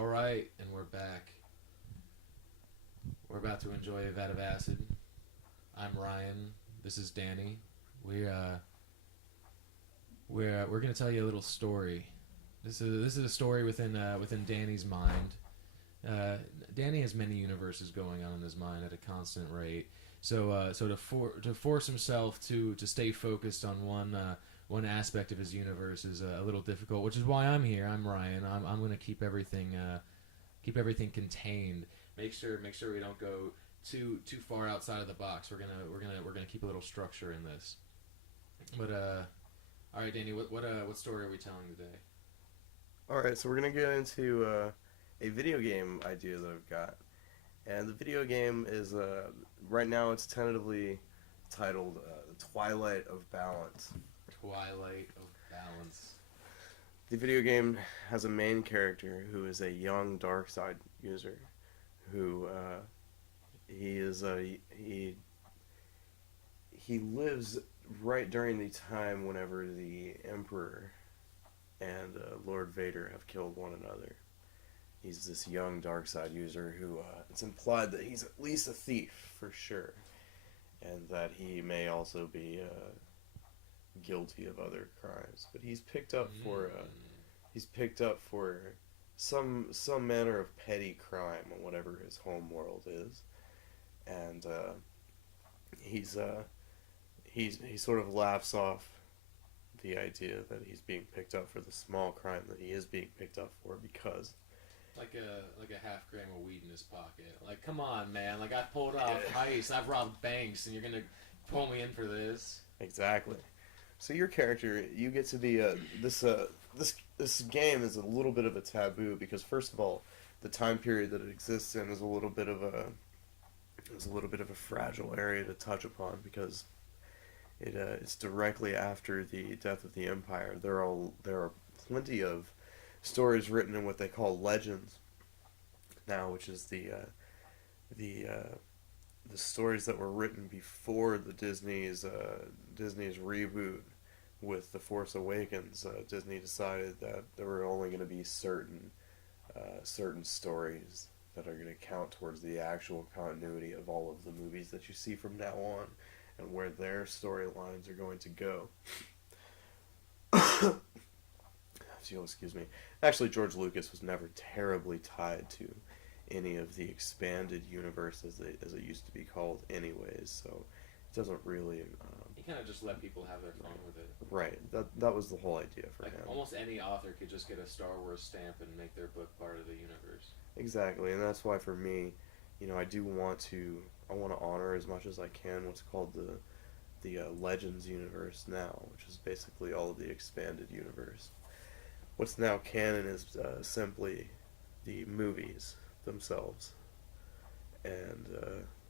All right, and we're back. We're about to enjoy A Vat of Acid. I'm Ryan. This is Danny. We're gonna tell you a little story. This is a story within Danny's mind. Danny has many universes going on in his mind at a constant rate. So to force himself to stay focused on one aspect of his universe is a little difficult, which is why I'm here. I'm Ryan. I'm going to keep everything contained. Make sure we don't go too far outside of the box. We're gonna keep a little structure in this. But all right, Danny, what story are we telling today? Alright, so we're going to get into a video game idea that I've got. And the video game is, right now it's tentatively titled Twilight of Balance. Twilight of Balance. The video game has a main character who is a young dark side user who he lives right during the time whenever the Emperor and Lord Vader have killed one another. He's this young dark side user who it's implied that he's at least a thief for sure, and that he may also be guilty of other crimes. But he's picked up for some manner of petty crime on whatever his home world is, and he sort of laughs off the idea that he's being picked up for the small crime that he is being picked up for, because Like a half gram of weed in his pocket. Like, come on, man. Like, I pulled off heists. I've robbed banks, and you're gonna pull me in for this? exactly. So your character, you get to be this game is a little bit of a taboo because first of all, the time period that it exists in is a little bit of a fragile area to touch upon because it's directly after the death of the Empire. There are plenty of stories written in what they call legends now, which is the stories that were written before the Disney's reboot with The Force Awakens. Disney decided that there were only going to be certain stories that are going to count towards the actual continuity of all of the movies that you see from now on, and where their storylines are going to go. Excuse me. Actually, George Lucas was never terribly tied to any of the expanded universe as it used to be called anyways, so it doesn't really He kind of just let people have their fun with it. right. That was the whole idea for Like, him. almost any author could just get a Star Wars stamp and make their book part of the universe. Exactly, and that's why for me, I want to honor as much as I can what's called the Legends universe now, which is basically all of the expanded universe. What's now canon is simply the movies themselves, and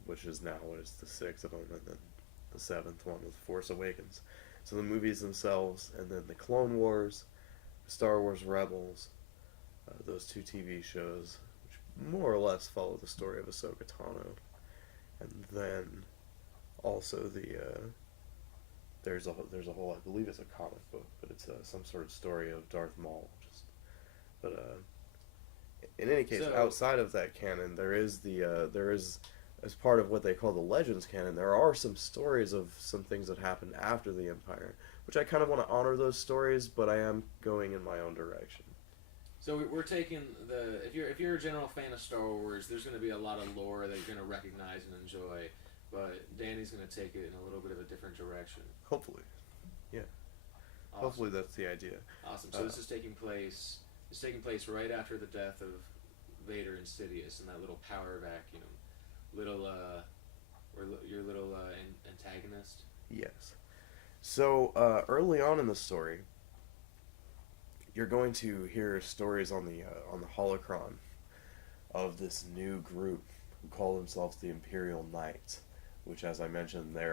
which is now what is the sixth of them, and then the seventh one with Force Awakens. So the movies themselves, and then the Clone Wars, Star Wars Rebels, those two TV shows, which more or less follow the story of Ahsoka Tano, and then also there's a whole, I believe it's a comic book, but it's some sort of story of Darth Maul. In any case, outside of that canon, there is as part of what they call the Legends canon, there are some stories of some things that happened after the Empire, which I kind of want to honor those stories, but I am going in my own direction. So we're taking if you're a general fan of Star Wars, there's going to be a lot of lore that you're going to recognize and enjoy, but Danny's going to take it in a little bit of a different direction. Hopefully, yeah. Awesome. Hopefully that's the idea. Awesome. So this is taking place. It's taking place right after the death of Vader and Sidious in that little power vacuum. Your little antagonist. Yes. So early on in the story, you're going to hear stories on the holocron of this new group who call themselves the Imperial Knights, which, as I mentioned, they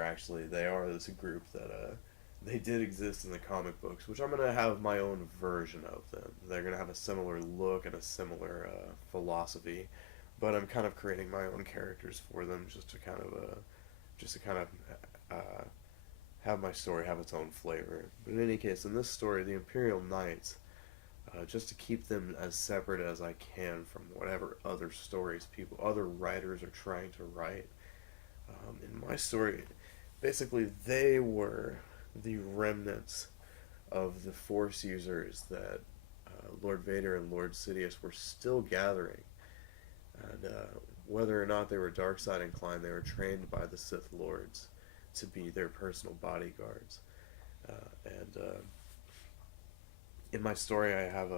are this group that they did exist in the comic books, which I'm going to have my own version of them. They're going to have a similar look and a similar philosophy, but I'm kind of creating my own characters for them just to kind of have my story have its own flavor. But in any case, in this story, the Imperial Knights just to keep them as separate as I can from whatever other stories other writers are trying to write. In my story, basically they were the remnants of the Force users that Lord Vader and Lord Sidious were still gathering. And whether or not they were dark side inclined, they were trained by the Sith Lords to be their personal bodyguards. And in my story, I have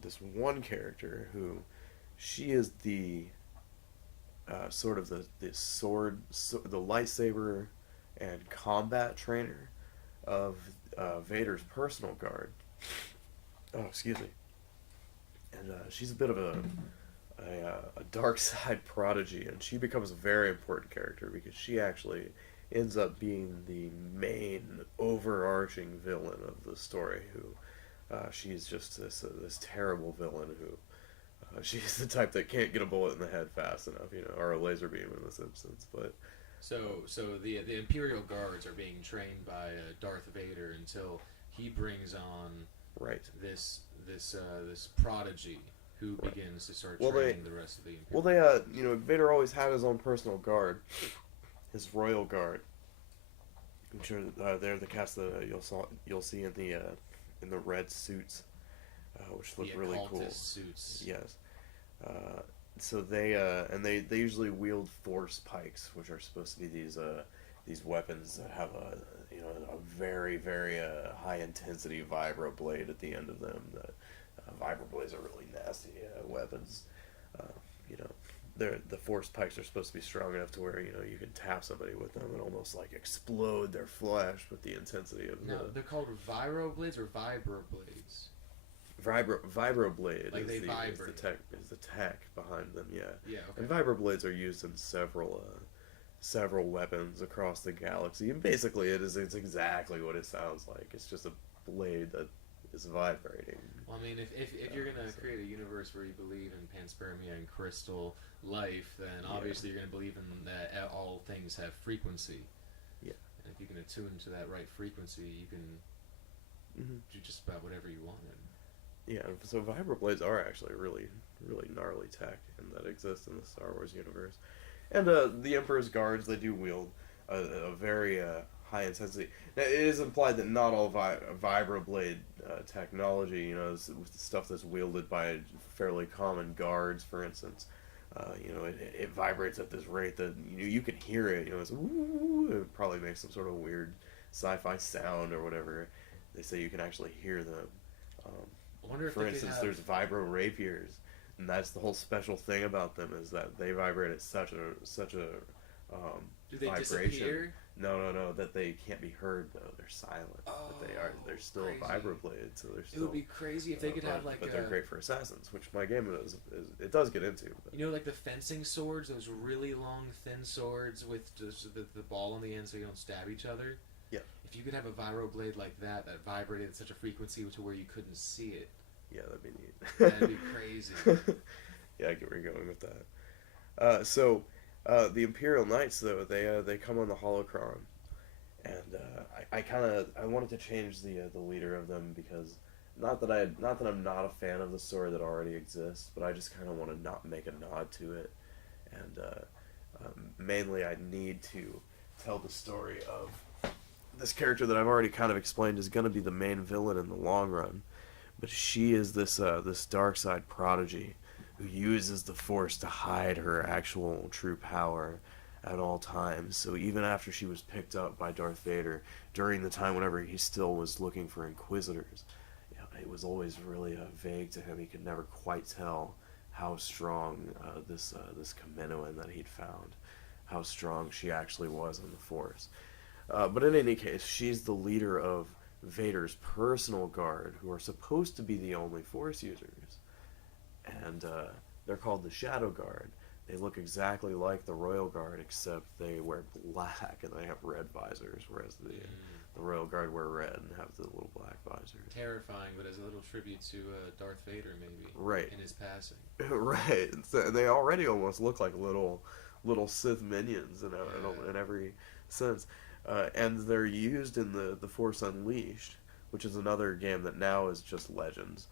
this one character who she is the sort of the lightsaber and combat trainer of Vader's personal guard. Oh, excuse me. And she's a bit of a dark side prodigy, and she becomes a very important character because she actually ends up being the main overarching villain of the story. Who she's just this terrible villain who she's the type that can't get a bullet in the head fast enough, or a laser beam in The Simpsons. But so the Imperial Guards are being trained by Darth Vader until he brings on right this prodigy who begins to start well, training the rest of the Imperial. Well, Vader always had his own personal guard, his royal guard. I'm sure they're the cast that you'll see in the red suits, which look really cool. Suits. Yes. So they usually wield force pikes, which are supposed to be these weapons that have a very very high intensity vibro blade at the end of them. Vibro blades are really nasty weapons. The force pikes are supposed to be strong enough to where you can tap somebody with them and almost like explode their flesh with the intensity of. No, they're called vibro blades or vibro blades. Vibro blade like is the tech behind them, yeah. Yeah, okay. And vibro blades are used in several weapons across the galaxy, and basically it's exactly what it sounds like. It's just a blade that is vibrating. Well, I mean, if you're gonna create a universe where you believe in panspermia and crystal life, then obviously you're gonna believe in that all things have frequency. Yeah. And if you can attune to that right frequency, you can do just about whatever you want. Yeah, so vibroblades are actually really, really gnarly tech, and that exists in the Star Wars universe. And the Emperor's Guards, they do wield a very high intensity. Now, it is implied that not all vibroblade technology, stuff that's wielded by fairly common guards, for instance, it vibrates at this rate that you can hear it. It's it probably makes some sort of weird sci-fi sound or whatever. They say you can actually hear them. I wonder if for instance, there's vibro rapiers, and that's the whole special thing about them is that they vibrate at such a do they vibration. Disappear? No, that they can't be heard though. They're silent, but they're still crazy. Vibroblade, so they're still. It would be crazy if they could have but they're great for assassins, which my game it does get into. But. Like the fencing swords, those really long, thin swords with just the ball on the end, so you don't stab each other. Yeah. If you could have a vibroblade like that vibrated at such a frequency to where you couldn't see it. Yeah, that'd be neat. That'd be crazy. Yeah, I get where you're going with that. So the Imperial Knights, though, they come on the holocron, and I wanted to change the leader of them because not that I'm not a fan of the story that already exists, but I just kind of want to not make a nod to it, and mainly I need to tell the story of this character that I've already kind of explained is going to be the main villain in the long run, but she is this dark side prodigy who uses the Force to hide her actual true power at all times. So even after she was picked up by Darth Vader during the time whenever he still was looking for Inquisitors, it was always really vague to him. He could never quite tell how strong this Kaminoan that he'd found, how strong she actually was in the Force. But in any case, she's the leader of Vader's personal guard, who are supposed to be the only Force users. And they're called the Shadow Guard. They look exactly like the Royal Guard, except they wear black and they have red visors, whereas the Royal Guard wear red and have the little black visors. Terrifying, but as a little tribute to Darth Vader, maybe. Right. In his passing. Right. And they already almost look like little Sith minions in every sense. And they're used in the Force Unleashed, which is another game that now is just Legends.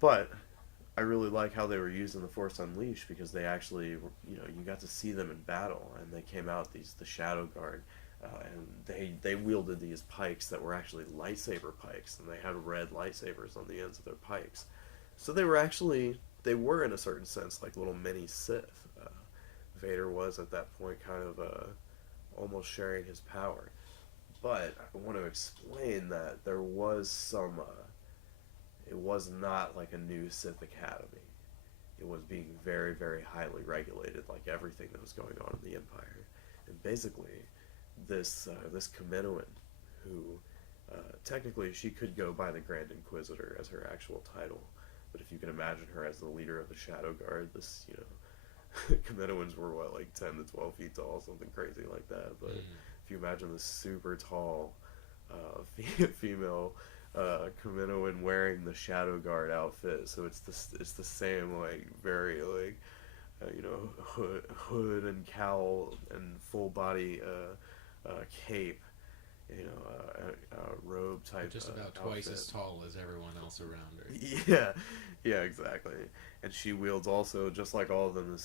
But I really like how they were using the Force Unleashed because they actually, you got to see them in battle, and they came out the Shadow Guard, and they wielded these pikes that were actually lightsaber pikes, and they had red lightsabers on the ends of their pikes, so they were in a certain sense like little mini Sith. Vader was at that point kind of almost sharing his power, but I want to explain that there was some. It was not like a new Sith Academy. It was being very, very highly regulated, like everything that was going on in the Empire. And basically, this Kaminoan, who technically she could go by the Grand Inquisitor as her actual title, but if you can imagine her as the leader of the Shadow Guard, Kaminoans were like 10 to 12 feet tall, something crazy like that. But if you imagine this super tall female Kaminoan wearing the Shadow Guard outfit, so it's the same like very like hood and cowl and full body cape, robe type. Just about twice as tall as everyone else around her. Yeah, exactly. And she wields also, just like all of them,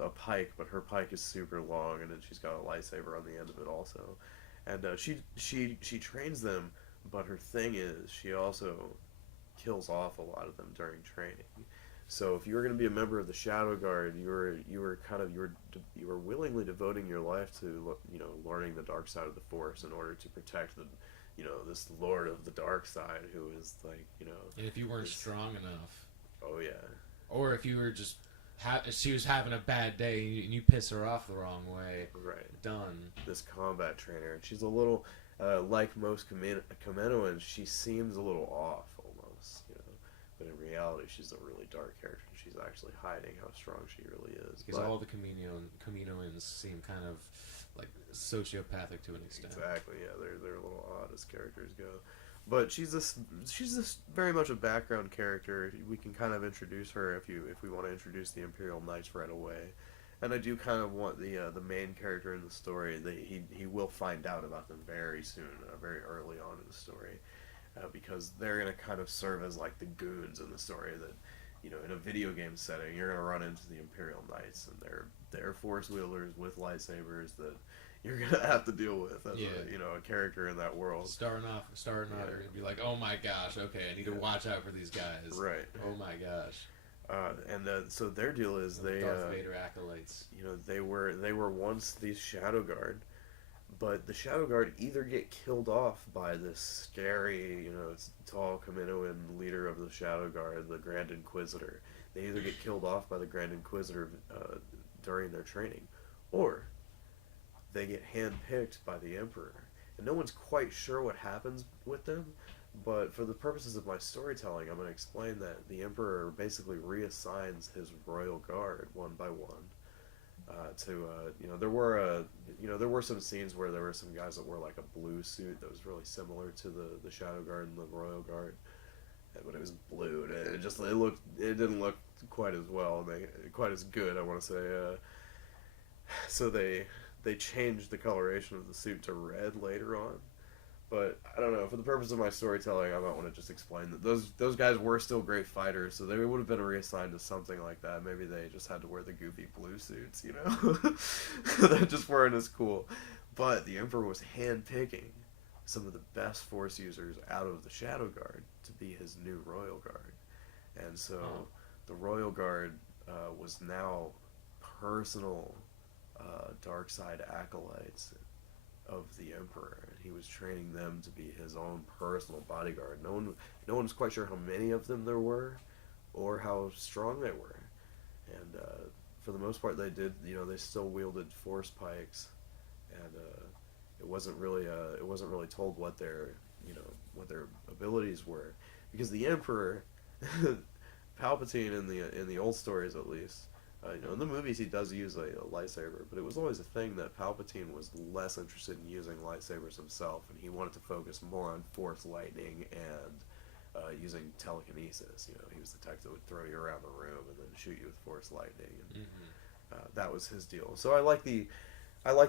a pike, but her pike is super long, and then she's got a lightsaber on the end of it also. And she trains them, but her thing is she also kills off a lot of them during training. So if you were going to be a member of the Shadow Guard, you were willingly devoting your life to learning the dark side of the Force in order to protect this Lord of the Dark Side who is like And if you weren't strong enough, oh yeah, or if you were just she was having a bad day and you piss her off the wrong way, right? Done. This combat trainer, and she's a little like most Kaminoans, she seems a little off almost, but in reality, she's a really dark character. She's actually hiding how strong she really is. Because all the Kaminoans seem kind of like sociopathic to an extent. Exactly, yeah, they're a little odd as characters go. But she's this very much a background character. We can kind of introduce her if we want to introduce the Imperial Knights right away. And I do kind of want the main character in the story. He will find out about them very soon, very early on in the story, because they're gonna kind of serve as like the goons in the story that, in a video game setting, you're gonna run into the Imperial Knights, and they're force wielders with lightsabers that you're gonna have to deal with as a character in that world. Starting off, you're gonna be like, oh my gosh, okay, I need to watch out for these guys. Right. Oh my gosh. So their deal is Darth Vader acolytes. They were once the Shadow Guard, but the Shadow Guard either get killed off by this scary, tall Kaminoan leader of the Shadow Guard, the Grand Inquisitor. They either get killed off by the Grand Inquisitor during their training, or they get handpicked by the Emperor. And no one's quite sure what happens with them. But for the purposes of my storytelling, I'm going to explain that the Emperor basically reassigns his royal guard one by one. There were some scenes where there were some guys that wore like a blue suit that was really similar to the Shadow Guard and the Royal Guard, but it was blue. And it didn't look quite as well, quite as good, I want to say. So they changed the coloration of the suit to red later on. But I don't know. For the purpose of my storytelling, I might want to just explain that those guys were still great fighters, so they would have been reassigned to something like that. Maybe they just had to wear the goofy blue suits, that just weren't as cool. But the Emperor was handpicking some of the best Force users out of the Shadow Guard to be his new Royal Guard, and so the Royal Guard was now personal dark side acolytes of the Emperor, and he was training them to be his own personal bodyguard. No one was quite sure how many of them there were, or how strong they were. And for the most part, they did. They still wielded force pikes, and it wasn't really told what their abilities were, because the Emperor, Palpatine in the old stories at least. In the movies he does use a lightsaber, but it was always a thing that Palpatine was less interested in using lightsabers himself, and he wanted to focus more on Force lightning and using telekinesis. He was the type that would throw you around the room and then shoot you with Force lightning, and that was his deal. So I like the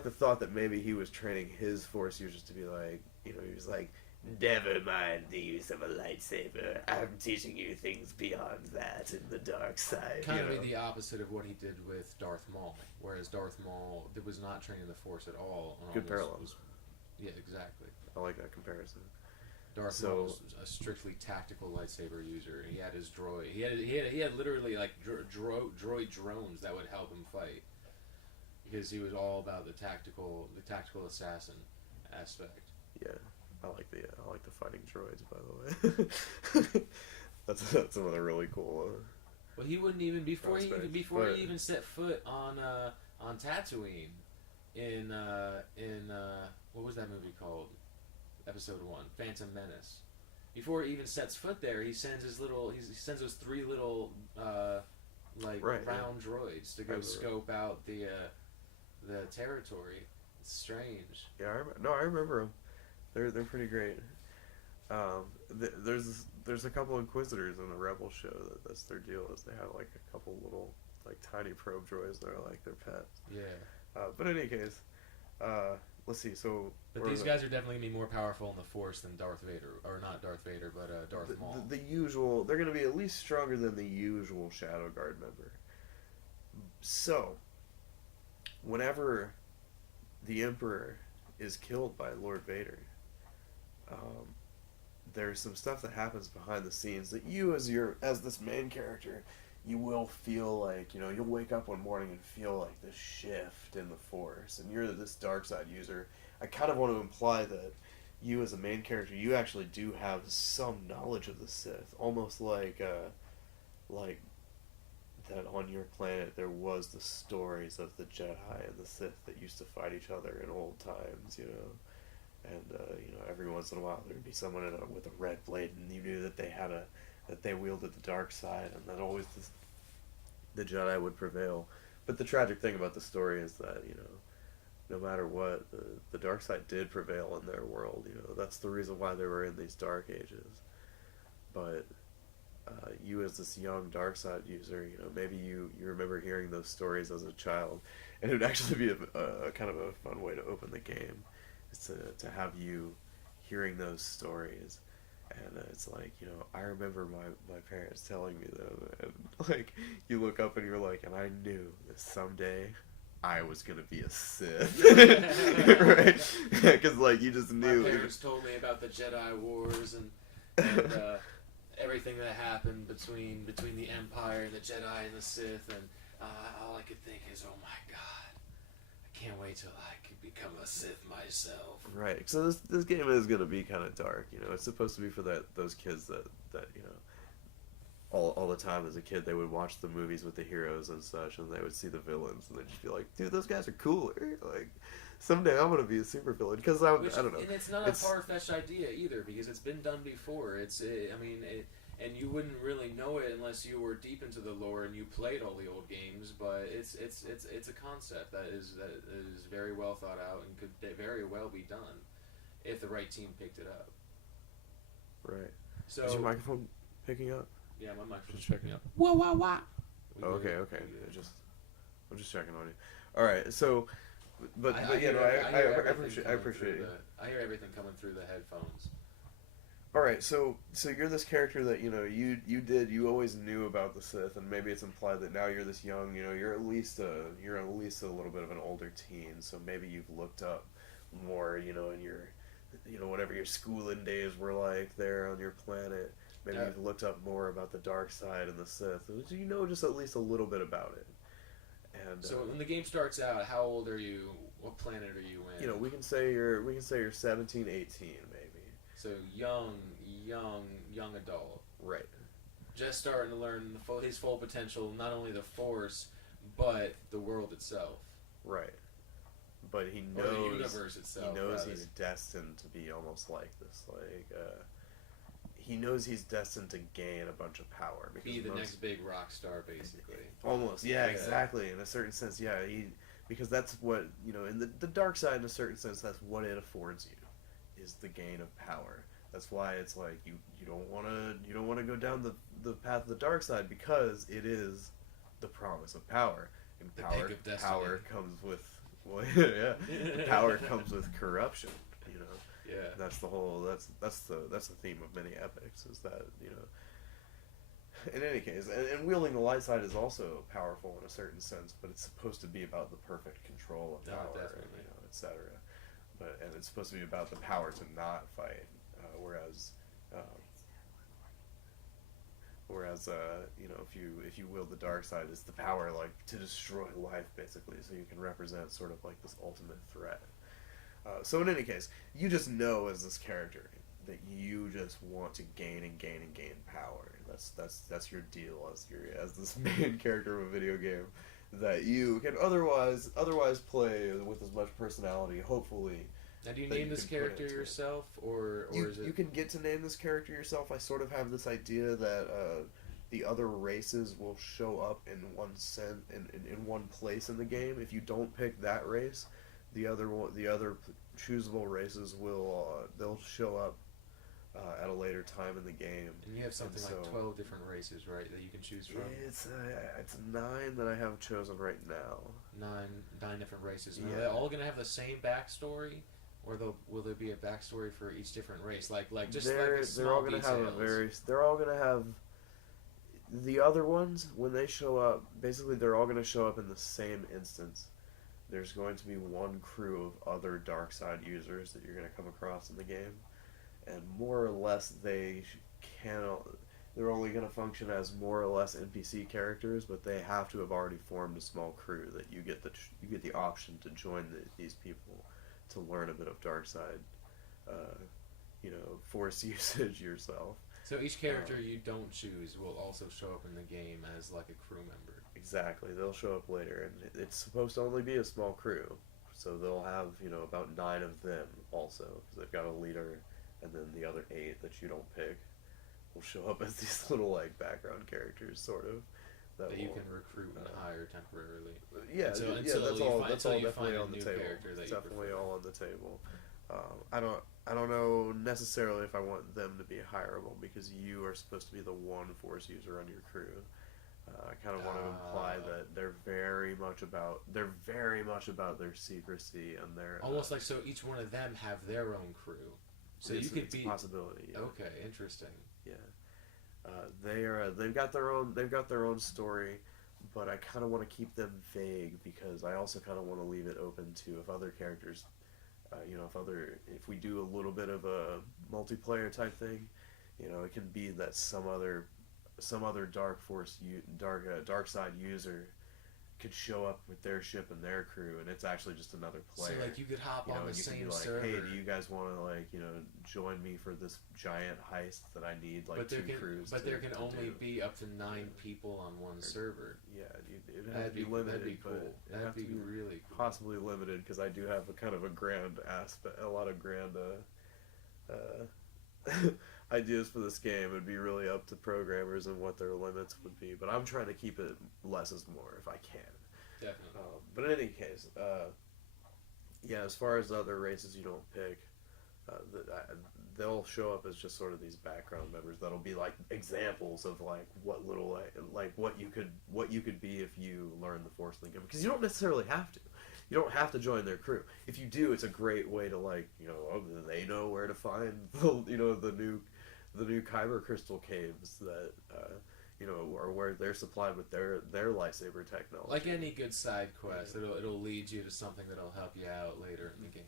thought that maybe he was training his Force users to be like, he was like, Never mind the use of a lightsaber. I'm teaching you things beyond that in the dark side. Kind you of know? be the opposite of what he did with Darth Maul, whereas Darth Maul was not trained in the Force at all. And Good almost parallel. Yeah, exactly. I like that comparison. Darth Maul was a strictly tactical lightsaber user. He had his droid. He had literally like droid drones that would help him fight because he was all about the tactical assassin aspect. Yeah, I like the fighting droids. By the way, that's another really cool. Well, he wouldn't even before But- he even set foot on Tatooine in what was that movie called? Episode 1, Phantom Menace. Before he even sets foot there, he sends he sends those 3 little round droids to go scope out the territory. It's strange. Yeah, I remember them. They're pretty great. There's a couple Inquisitors in the Rebel show that's their deal. Is they have like a couple little like tiny probe droids that are like their pets. Yeah. But in any case, let's see. So, But these guys are definitely gonna be more powerful in the Force than Darth Vader, or not Darth Vader, but Darth Maul. The usual, they're going to be at least stronger than the usual Shadow Guard member. So, whenever the Emperor is killed by Lord Vader, there's some stuff that happens behind the scenes that you, as this main character, you will feel like, you'll wake up one morning and feel like this shift in the Force, and you're this dark side user. I kind of want to imply that you as a main character, you actually do have some knowledge of the Sith, almost like that on your planet there was the stories of the Jedi and the Sith that used to fight each other in old times, and every once in a while there'd be someone with a red blade, and you knew that they wielded the dark side, and that always the Jedi would prevail. But the tragic thing about the story is that no matter what, the dark side did prevail in their world. That's the reason why they were in these dark ages. But you as this young dark side user, maybe you remember hearing those stories as a child, and it would actually be a kind of a fun way to open the game, is to have you hearing those stories. And it's like, I remember my parents telling me them, and like you look up and you're like, and I knew that someday I was gonna be a Sith, right? Because like you just knew. My parents told me about the Jedi Wars and everything that happened between the Empire and the Jedi and the Sith, and all I could think is, oh my God, I can't wait till I can become a Sith myself. Right. So this game is gonna be kind of dark. It's supposed to be for those kids that all the time as a kid they would watch the movies with the heroes and such, and they would see the villains and they'd just be like, dude, those guys are cooler. Like someday I'm gonna be a super villain, because I don't know. And it's not a far-fetched idea either, because it's been done before. And you wouldn't really know it unless you were deep into the lore and you played all the old games. But it's a concept that is very well thought out and could very well be done if the right team picked it up. Right. So is your microphone picking up? Yeah, my microphone's picking up. Wah. Okay. I'm just checking on you. All right. So, but I appreciate it. I hear everything coming through the headphones. All right, so you're this character that you always knew about the Sith, and maybe it's implied that now you're this young, you're at least a little bit of an older teen, so maybe you've looked up more, in your whatever your schooling days were like there on your planet. Maybe you've looked up more about the dark side and the Sith, so just at least a little bit about it. And so when the game starts out, how old are you? What planet are you in? We can say you're 17, 18 maybe. So young adult. Right. Just starting to learn his full potential, not only the Force, but the world itself. Right. But he knows, or the universe itself. He knows he's destined to be almost like this. He knows he's destined to gain a bunch of power. Be the next big rock star, basically. Almost, yeah, exactly. In a certain sense, yeah. Because that's what, in the dark side, in a certain sense, that's what it affords you. Is the gain of power. That's why it's like you don't want to go down the path of the dark side, because it is the promise of power, and power comes with power comes with corruption, Yeah. That's the whole. That's the theme of many epics. Is that In any case, and wielding the light side is also powerful in a certain sense, but it's supposed to be about the perfect control of No, power, definitely. etc. And it's supposed to be about the power to not fight, whereas. If you wield the dark side, it's the power like to destroy life basically, so you can represent sort of like this ultimate threat. So in any case, you just know as this character that you just want to gain and gain and gain power. That's your deal as this main character of a video game, that you can otherwise play with as much personality, hopefully. Now, do you name this character yourself, or is it? You can get to name this character yourself. I sort of have this idea that the other races will show up in one place in the game. If you don't pick that race, the other choosable races they'll show up at a later time in the game. And you have something like 12 different races, right, that you can choose from? It's 9 that I have chosen right now. Nine different races. Yeah. Are they all going to have the same backstory? Or will there be a backstory for each different race? Like just they're like all going to have they're all going to have the other ones when they show up. Basically, they're all going to show up in the same instance. There's going to be one crew of other dark side users that you're going to come across in the game, and more or less they're only going to function as more or less NPC characters, but they have to have already formed a small crew that you get the option to join these people to learn a bit of dark side, force usage yourself. So each character you don't choose will also show up in the game as like a crew member. Exactly, they'll show up later, and it's supposed to only be a small crew, so they'll have about 9 of them also, because they've got a leader, and then the other 8 that you don't pick will show up as these little like background characters, sort of. That you can recruit and hire temporarily. Yeah, that's all definitely on the table. It's definitely all on the table. I don't know necessarily if I want them to be hireable, because you are supposed to be the one force user on your crew. I kind of want to imply that they're very much about their secrecy and their almost like, so each one of them have their own crew. So you could be a possibility. Yeah. Okay, interesting. Yeah. They've got their own story, but I kind of want to keep them vague, because I also kind of want to leave it open to if other characters, if we do a little bit of a multiplayer type thing, it can be that some other dark side user could show up with their ship and their crew, and it's actually just another player. So like you could hop on the same server. Hey, do you guys want to join me for this giant heist that I need two crews? But there can only be up to 9 people on one server. Yeah, it'd have to be limited. That'd be cool. That'd be really cool. Possibly limited, because I do have a kind of a grand aspect, a lot of grand ideas for this game. It'd be really up to programmers and what their limits would be, but I'm trying to keep it less is more if I can. Definitely. But in any case, as far as the other races you don't pick, they'll show up as just sort of these background members that'll be like examples of like what you could be if you learn the Force in the game, because you don't necessarily have to. You don't have to join their crew. If you do, it's a great way to they know where to find the new Kyber crystal caves that or where they're supplied with their lightsaber technology. Like any good side quest, it'll lead you to something that'll help you out later in the game.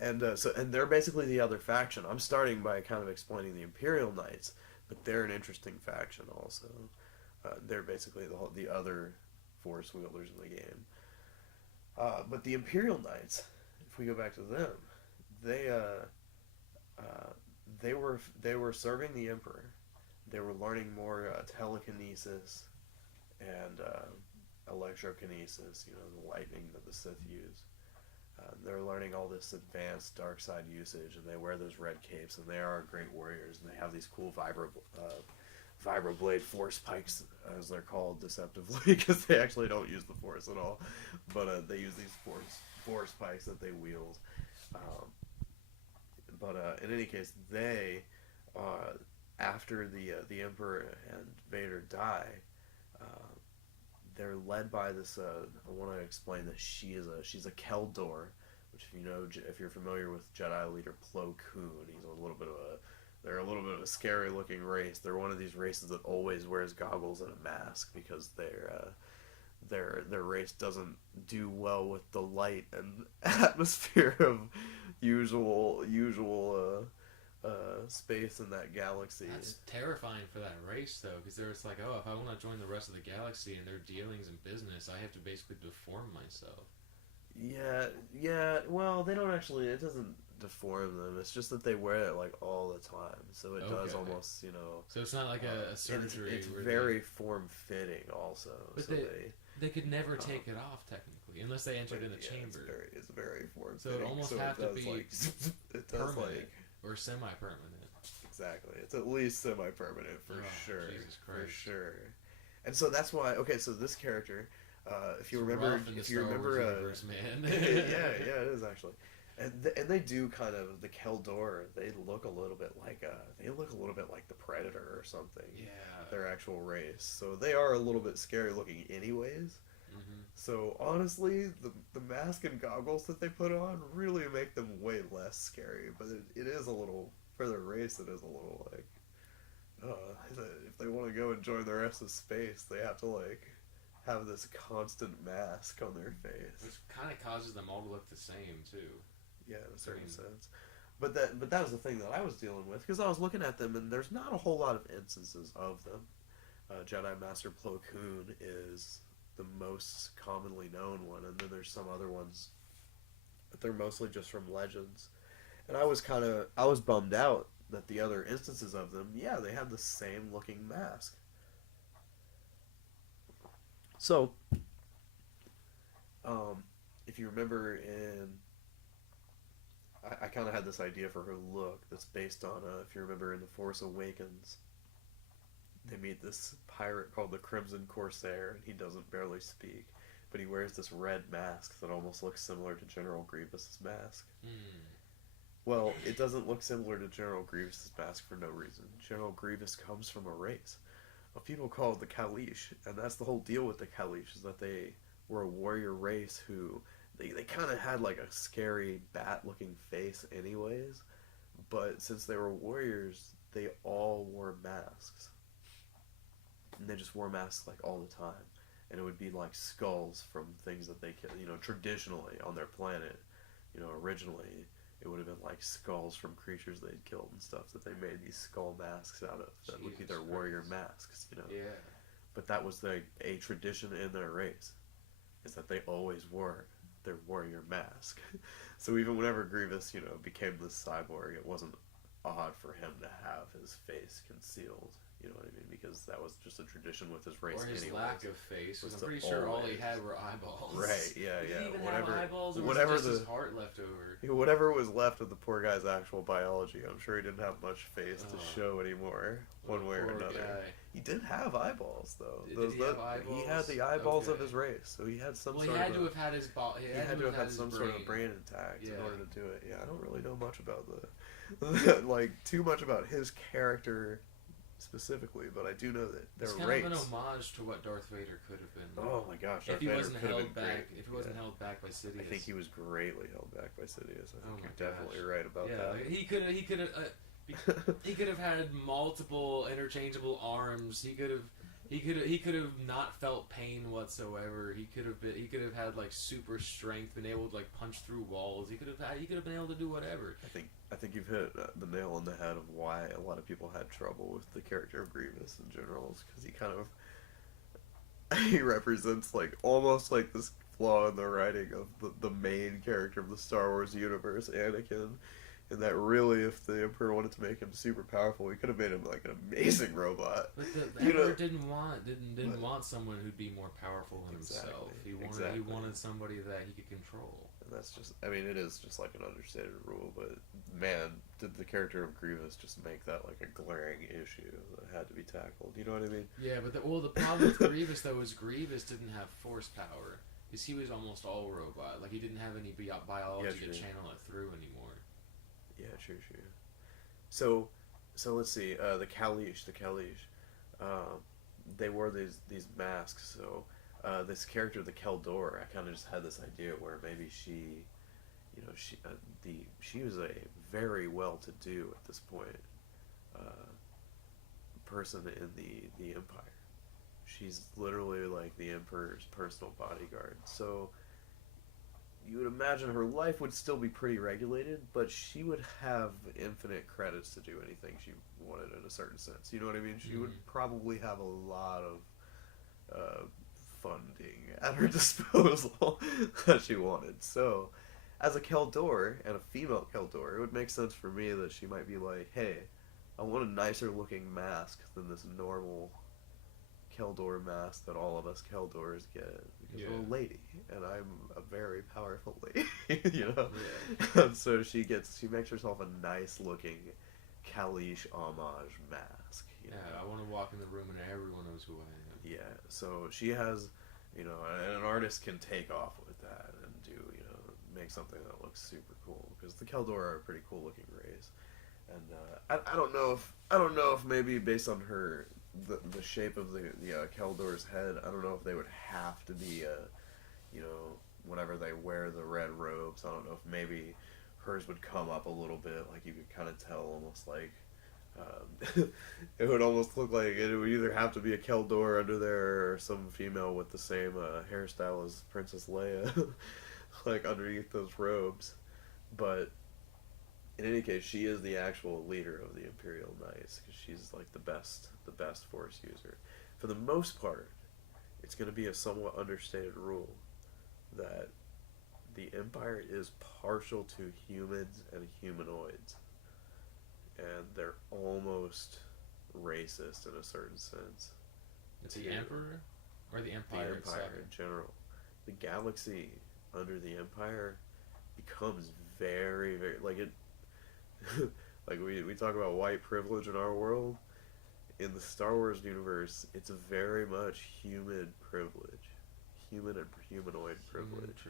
And they're basically the other faction. I'm starting by kind of explaining the Imperial Knights, but they're an interesting faction also. They're basically the other Force wielders in the game. But the Imperial Knights, if we go back to them, they were serving the Emperor. They were learning more telekinesis and electrokinesis, the lightning that the Sith use. They're learning all this advanced dark side usage, and they wear those red capes, and they are great warriors, and they have these cool vibroblade force pikes, as they're called deceptively, because they actually don't use the Force at all, but they use these force pikes that they wield. In any case, they, after the Emperor and Vader die, they're led by this. I want to explain that she's a Keldor, which if you're familiar with Jedi leader Plo Koon, they're a little bit of a scary looking race. They're one of these races that always wears goggles and a mask because their race doesn't do well with the light and atmosphere of usual space in that galaxy. That's terrifying for that race, though, because they're just like, oh, if I want to join the rest of the galaxy and their dealings and business, I have to basically deform myself. Yeah. Well, they don't actually. It doesn't deform them. It's just that they wear it like all the time, so it does almost, So it's not like a surgery. It's very form fitting, also. But so they could never take it off technically, unless they entered in a chamber. It's very form so fitting. It almost have to be it does permanent or semi-permanent. Exactly. It's at least semi-permanent for sure. Jesus Christ. For sure. And so that's why. Okay, so this character, if you remember, universe, man. yeah, it is actually. And they do kind of the Keldor. They look a little bit like the Predator or something. Yeah. Their actual race. So they are a little bit scary looking, anyways. Mm-hmm. So honestly, the mask and goggles that they put on really make them way less scary. But it is a little, for their race. It is a little like, if they want to go and join the rest of space, they have to like have this constant mask on their face, which kind of causes them all to look the same too. Yeah, in a certain sense. But that was the thing that I was dealing with, because I was looking at them and there's not a whole lot of instances of them. Jedi Master Plo Koon is the most commonly known one, and then there's some other ones, but they're mostly just from Legends. And I was bummed out that the other instances of them, yeah, they had the same looking mask. So, if you remember I kind of had this idea for her look that's based on, if you remember in The Force Awakens, they meet this pirate called the Crimson Corsair, and he doesn't barely speak, but he wears this red mask that almost looks similar to General Grievous's mask. Well, it doesn't look similar to General Grievous's mask for no reason. General Grievous comes from a race of people called the Kaleesh, and that's the whole deal with the Kaleesh, is that they were a warrior race who they kind of had like a scary bat-looking face anyways, but since they were warriors, they all wore masks, and they just wore masks like all the time, and it would be like skulls from things that they killed. Traditionally on their planet, originally it would have been like skulls from creatures they'd killed and stuff that they made these skull masks out of. That would be their warrior masks, Yeah. But that was a tradition in their race, is that they always wore their warrior mask. So even whenever Grievous, became this cyborg, it wasn't odd for him to have his face concealed. You know what I mean? Because that was just a tradition with his race. Or his anyways. lack of face. I'm pretty sure all he had were eyeballs. Right, yeah. Did he even have eyeballs, or whatever was it just his heart left over? Whatever was left of the poor guy's actual biology, I'm sure he didn't have much face to show anymore, one way or another. Guy. He did have eyeballs, though. Did he have eyeballs? He had the eyeballs of his race, so he had some sort of... Well, he had to have had his ball. He had to have had some sort of brain intact in order to do it. Yeah, I don't really know much about too much about his character specifically, but I do know that their race. It's kind of an homage to what Darth Vader could have been. Oh my gosh, if he wasn't held back, by Sidious. I think he was greatly held back by Sidious. I think you're definitely right about that. Yeah, he could have had multiple interchangeable arms. He could have not felt pain whatsoever. He could have had like super strength, been able to like punch through walls. He could have been able to do whatever. I think you've hit the nail on the head of why a lot of people had trouble with the character of Grievous in general, because he represents like almost like this flaw in the writing of the main character of the Star Wars universe, Anakin. And that really, if the Emperor wanted to make him super powerful, he could have made him like an amazing robot. But the Emperor didn't want someone who'd be more powerful than himself. He wanted somebody that he could control. And that's just, it is just like an understated rule. But man, did the character of Grievous just make that like a glaring issue that had to be tackled? You know what I mean? Yeah, but the problem with Grievous though is Grievous didn't have force power, because he was almost all robot. Like he didn't have any biology to channel it through anymore. Yeah, true. So let's see. The Kaleesh. They wore these masks. So this character, the Keldor, I kind of just had this idea where maybe she she was a very well-to-do at this point uh, person in the Empire. She's literally like the Emperor's personal bodyguard. So you would imagine her life would still be pretty regulated, but she would have infinite credits to do anything she wanted in a certain sense. You know what I mean? She would probably have a lot of funding at her disposal that she wanted. So, as a Keldor and a female Keldor, it would make sense for me that she might be like, hey, I want a nicer looking mask than this normal Keldor mask that all of us Keldors get, because I'm a lady and I'm a very powerful lady, you know. Yeah. So she makes herself a nice looking Kalish homage mask. You know? I want to walk in the room and everyone knows who I am. Yeah. So she has, and an artist can take off with that and do, make something that looks super cool, because the Keldor are a pretty cool looking race, and I don't know if maybe based on her. The shape of the Keldor's head, I don't know if they would have to be, whenever they wear the red robes, I don't know if maybe hers would come up a little bit, like you could kind of tell almost like, it would almost look like it would either have to be a Keldor under there or some female with the same hairstyle as Princess Leia, like underneath those robes, but in any case, she is the actual leader of the Imperial Knights, because she's like the best Force user. For the most part, it's going to be a somewhat understated rule that the Empire is partial to humans and humanoids, and they're almost racist in a certain sense. It's the Emperor or the Empire? The Empire in general. The galaxy under the Empire becomes very, very like it. Like we talk about white privilege in our world. In the Star Wars universe, it's very much human privilege. Human and humanoid privilege.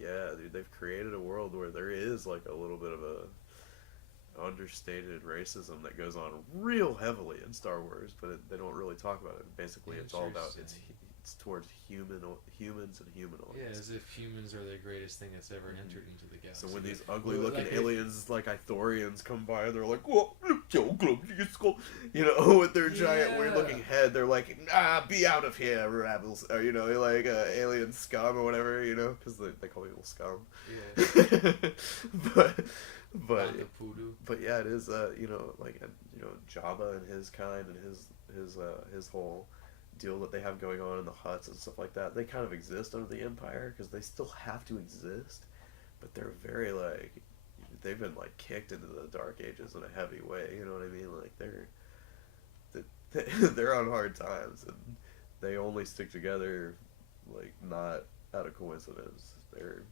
Yeah, dude, they've created a world where there is like a little bit of a understated racism that goes on real heavily in Star Wars, but they don't really talk about it. Basically, it's all about it's towards humans and humanoids. Yeah, as if humans are the greatest thing that's ever entered into the galaxy. So when these ugly-looking aliens like Ithorians come by, they're like, "Whoa, with their giant weird-looking head, they're like, be out of here, rebels," or like alien scum or whatever, because they call people scum. Yeah. but yeah, it is Jabba and his kind and his whole deal that they have going on in the huts and stuff like that. They kind of exist under the Empire because they still have to exist, but they're very they've been kicked into the Dark Ages in a heavy way. You know what I mean? Like they're on hard times, and they only stick together not out of coincidence. They're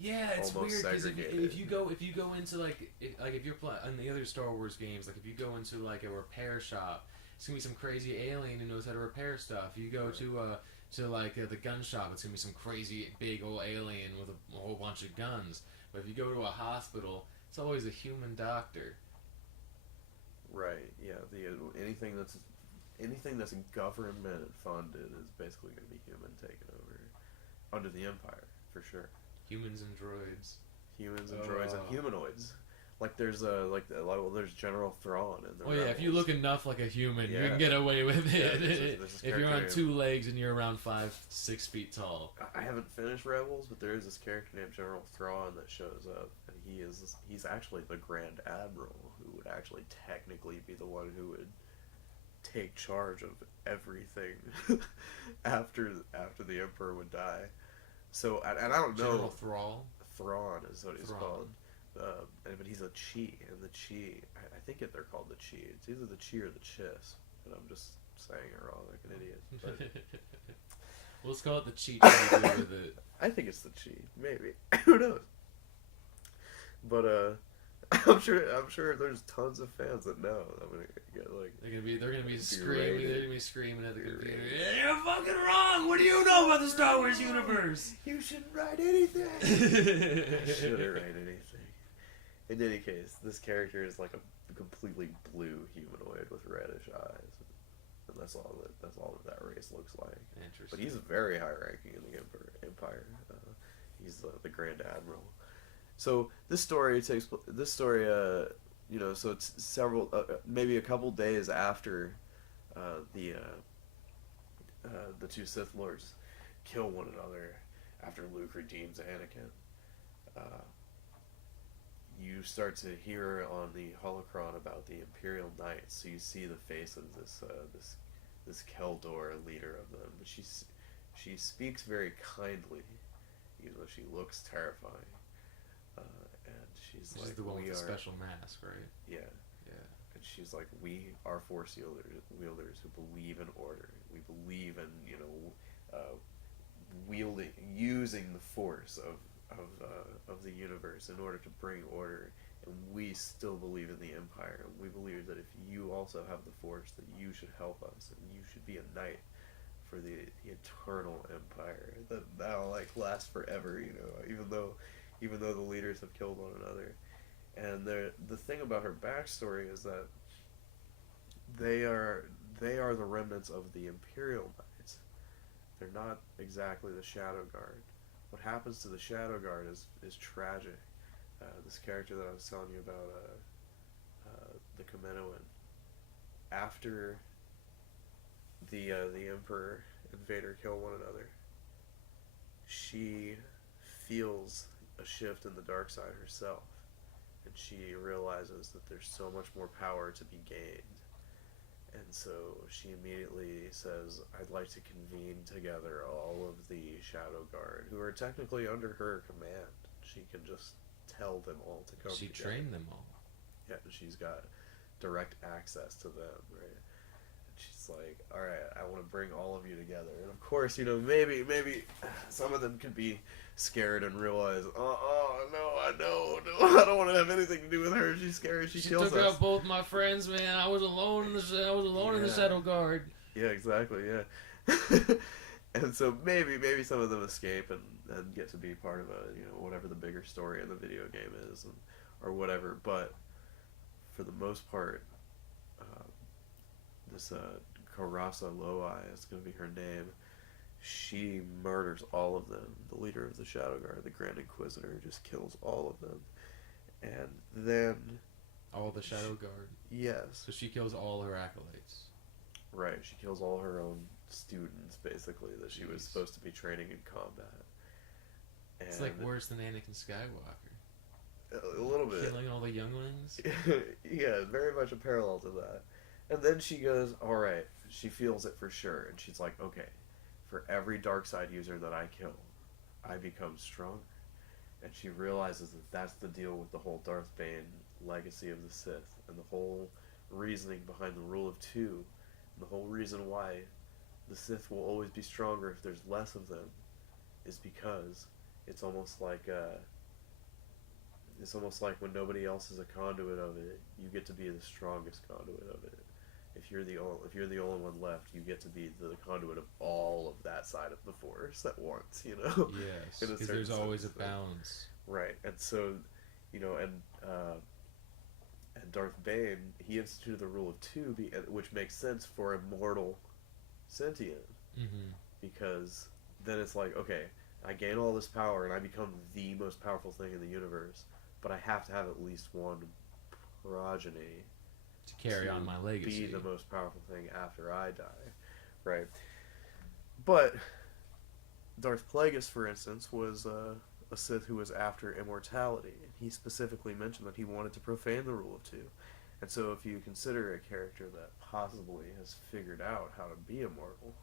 it's weird because if you go into if you're playing on the other Star Wars games, if you go into a repair shop, it's gonna be some crazy alien who knows how to repair stuff. You go to the gun shop, it's gonna be some crazy big old alien with a whole bunch of guns. But if you go to a hospital, it's always a human doctor. Right. Yeah. Anything that's government funded is basically gonna be human taken over under the Empire for sure. Humans and droids. And humanoids. There's there's General Thrawn in the Rebels. If you look enough like a human, you can get away with it. If you're on two legs and you're around 5-6 feet tall. I haven't finished Rebels, but there is this character named General Thrawn that shows up, and he's actually the Grand Admiral, who would actually technically be the one who would take charge of everything after the Emperor would die. So, and I don't know. General Thrall? Thrawn is what he's called. But he's a Chi, and the Chi, I think they're called the Chi. It's either the Chi or the Chiss, and I'm just saying it wrong like an idiot. But well, let's call it the Chi. With it. I think it's the Chi, maybe. Who knows? But I'm sure there's tons of fans that know. I'm gonna get they're gonna be screaming. They're gonna be screaming at the computer. You're fucking wrong. What do you know about the Star Wars universe? You shouldn't write anything. I shouldn't write anything. In any case, this character is a completely blue humanoid with reddish eyes, and that's all that race looks like. Interesting. But he's very high ranking in the Empire. He's the Grand Admiral. So this story, so it's several, maybe a couple days after uh, the the two Sith Lords kill one another after Luke redeems Anakin. Uh, you start to hear on the holocron about the Imperial Knights. So you see the face of this Keldor leader of them. But she speaks very kindly, even though she looks terrifying. And she's This like, is the one "We with the are." special mask, right? Yeah, Yeah. and she's like, "We are Force wielders who believe in order. We believe in wielding, using the force of the universe in order to bring order. And we still believe in the Empire. And we believe that if you also have the force, that you should help us, and you should be a knight for the eternal Empire that'll like last forever. Even though the leaders have killed one another." And the thing about her backstory is that they are the remnants of the Imperial Knights. They're not exactly the Shadow Guard. What happens to the Shadow Guard is tragic. This character that I was telling you about, the Kaminoan, after the Emperor and Vader kill one another, she feels a shift in the dark side herself, and she realizes that there's so much more power to be gained. And so she immediately says, "I'd like to convene together all of the Shadow Guard, who are technically under her command. She can just tell them all to come She together." trained them all. Yeah, she's got direct access to them, right? And she's like, "All right, I want to bring all of you together." And of course, maybe some of them could be scared and realize, no, I don't want to have anything to do with her. She's scary. She kills took us. out both my friends, man. I was alone in the Shadow Guard. Yeah, exactly. Yeah. And so maybe some of them escape and get to be part of whatever the bigger story in the video game is, or whatever. But for the most part, this Karasa Loai is going to be her name. She murders all of them. The leader of the Shadow Guard, the Grand Inquisitor, just kills all of them. And then All the Shadow Guard. yes, So she kills all her acolytes. right. She kills all her own students, basically, that she was supposed to be training in combat. And It's like worse than Anakin Skywalker. a little bit. Killing all the younglings. Yeah, very much a parallel to that. And then she goes, all right. She feels it for sure, and she's like, okay, for every dark side user that I kill, I become stronger. And she realizes that that's the deal with the whole Darth Bane legacy of the Sith, and the whole reasoning behind the rule of two, and the whole reason why the Sith will always be stronger if there's less of them, is because it's almost like when nobody else is a conduit of it, you get to be the strongest conduit of it. If you're the only one left, you get to be the conduit of all of that side of the Force at once. Yes, because there's always a balance. Right, and so, and Darth Bane, he instituted the rule of two, which makes sense for immortal sentient, Mm-hmm. because then it's like, okay, I gain all this power and I become the most powerful thing in the universe, but I have to have at least one progeny To carry on my legacy. be the most powerful thing after I die, right? But Darth Plagueis, for instance, was a Sith who was after immortality. He specifically mentioned that he wanted to profane the rule of two. And so if you consider a character that possibly has figured out how to be immortal,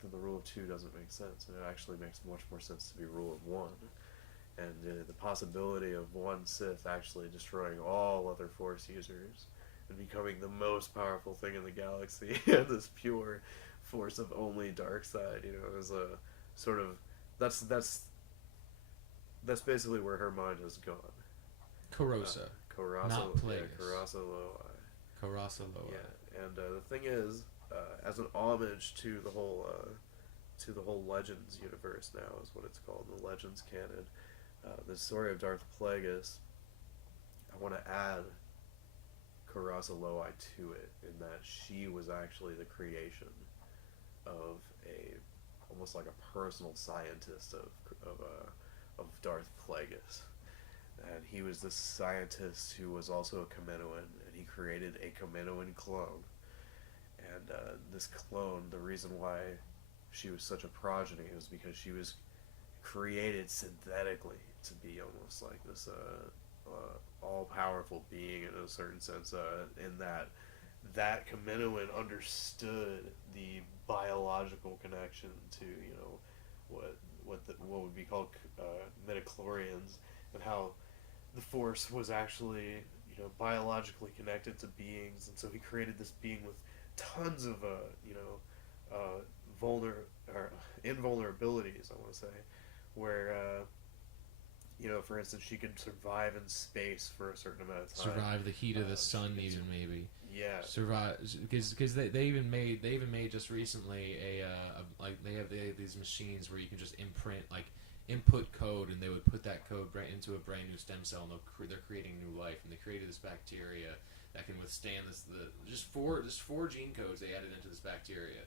then the rule of two doesn't make sense. And it actually makes much more sense to be rule of one. And the possibility of one Sith actually destroying all other Force users and becoming the most powerful thing in the galaxy, this pure force of only dark side, is a sort of that's basically where her mind has gone. Karasa. Not Plagueis. Yeah, Karasa Loai. Karasa Loai. Yeah, and the thing is, as an homage to the whole Legends universe now is what it's called, the Legends canon. The story of Darth Plagueis, I want to add Karasa Loai to it, in that she was actually the creation of almost like a personal scientist of Darth Plagueis. and he was this scientist who was also a Kaminoan, and he created a Kaminoan clone. And this clone, the reason why she was such a progeny was because she was created synthetically to be almost like this all-powerful being in a certain sense. In that Kaminoan understood the biological connection to what would be called midichlorians, and how the Force was actually biologically connected to beings, and so he created this being with tons of invulnerabilities. I want to say, where for instance, she could survive in space for a certain amount of time. Survive the heat of the sun, even maybe. Yeah. Survive because they even made just recently they have these machines where you can just input code, and they would put that code right into a brand new stem cell, and they're creating new life, and they created this bacteria that can withstand just four gene codes they added into this bacteria,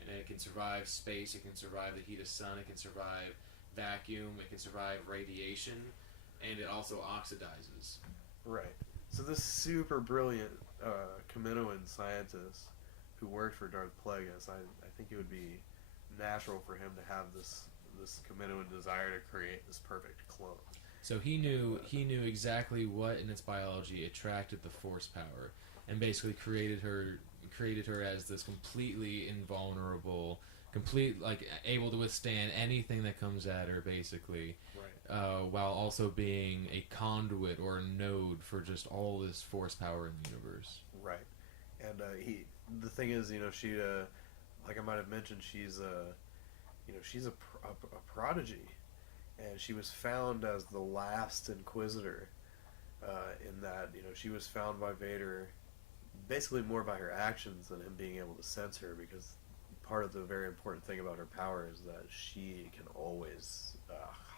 and it can survive space, it can survive the heat of sun, it can survive vacuum, it can survive radiation, and it also oxidizes. Right. So this super brilliant Kaminoan scientist who worked for Darth Plagueis, I think it would be natural for him to have this Kaminoan desire to create this perfect clone. So he knew exactly what in its biology attracted the Force power, and basically created her as this completely invulnerable, able to withstand anything that comes at her, basically. Right. While also being a conduit or a node for just all this Force power in the universe. Right. And the thing is, she, like I might have mentioned, she's a prodigy, and she was found as the last Inquisitor. In that, she was found by Vader, basically more by her actions than him being able to sense her, because part of the very important thing about her power is that she can always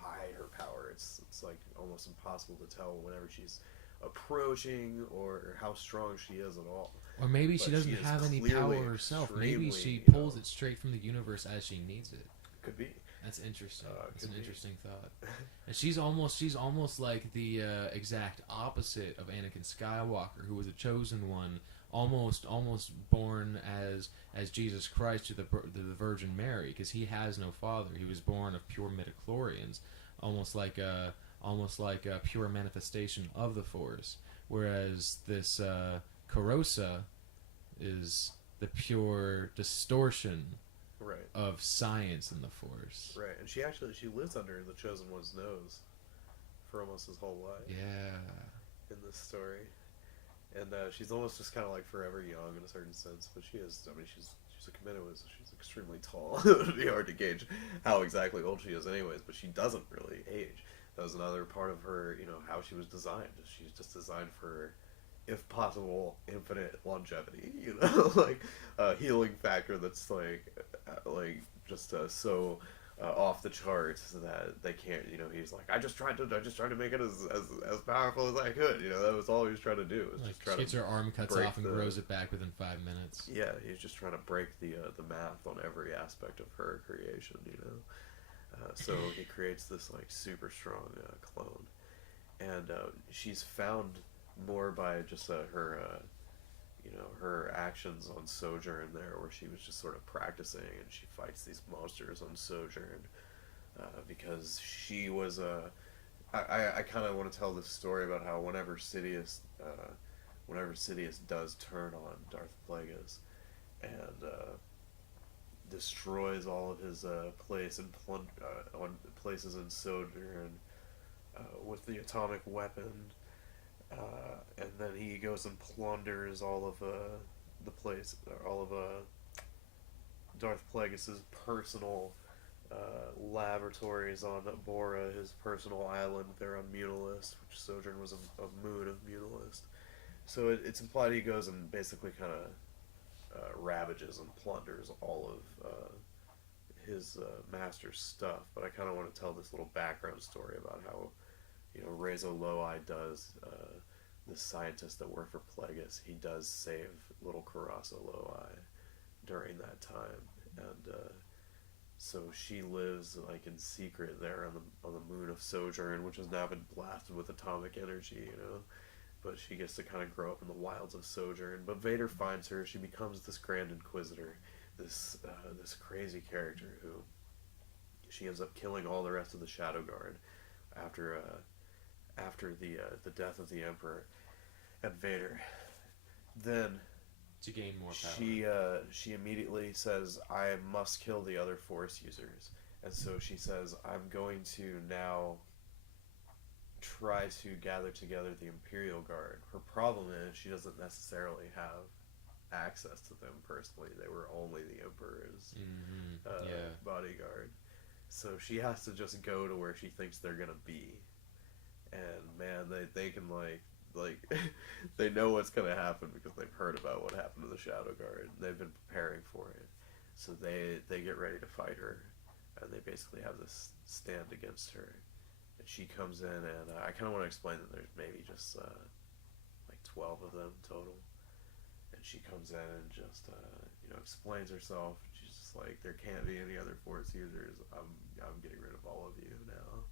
hide her power. It's like almost impossible to tell whenever she's approaching or how strong she is at all. Or maybe she doesn't have any power herself. Maybe she pulls it straight from the universe as she needs it. Could be. That's interesting. That's an interesting thought. And she's almost like the exact opposite of Anakin Skywalker, who was a chosen one, almost born as Jesus Christ to the Virgin Mary, because he has no father. He was born of pure midichlorians, almost like a pure manifestation of the Force. Whereas this Carosa is the pure distortion. Right. Of science in the Force. Right, and she lives under the Chosen One's nose for almost his whole life. Yeah. In this story, and she's almost just kind of like forever young in a certain sense, but she is. I mean, she's a Kaminoan, so she's extremely tall. It would be hard to gauge how exactly old she is, anyways. But she doesn't really age. That was another part of her, how she was designed. She's just designed for, if possible, infinite longevity. Like a healing factor that's just so off the charts that they can't. He's like, I just tried to make it as powerful as I could. That was all he was trying to do. Was just try gets to her arm cuts off and grows it back within 5 minutes. Yeah, he's just trying to break the math on every aspect of her creation. So he creates this super strong clone, and she's found more by just her her actions on Sojourn there, where she was just sort of practicing, and she fights these monsters on Sojourn because she was I kind of want to tell this story about how whenever Sidious does turn on Darth Plagueis and destroys all of his places in Sojourn with the atomic weapon. And then he goes and plunders all of Darth Plagueis' personal laboratories on Bora, his personal island there on Munilist, which Sojourn was a moon of Munilist. So it's implied he goes and basically kind of ravages and plunders all of his master's stuff. But I kind of want to tell this little background story about how Rezo Loi does, the scientist that worked for Plagueis, he does save little Karasa Loi during that time. And so she lives like in secret there on the moon of Sojourn, which has now been blasted with atomic energy, you know. But she gets to kind of grow up in the wilds of Sojourn. But Vader finds her. She becomes this Grand Inquisitor, this crazy character who she ends up killing all the rest of the Shadow Guard after the death of the Emperor and Vader. Then to gain more power. She immediately says, "I must kill the other Force users," and so she says, "I'm going to now try to gather together the Imperial Guard." Her problem is she doesn't necessarily have access to them personally. They were only the Emperor's bodyguard. So she has to just go to where she thinks they're gonna be. And man, they can like they know what's gonna happen because they've heard about what happened to the Shadow Guard. They've been preparing for it. So they get ready to fight her, and they basically have this stand against her. And she comes in, and I kind of want to explain that there's maybe just like 12 of them total. And she comes in and just explains herself. She's just like, there can't be any other Force users. I'm getting rid of all of you now.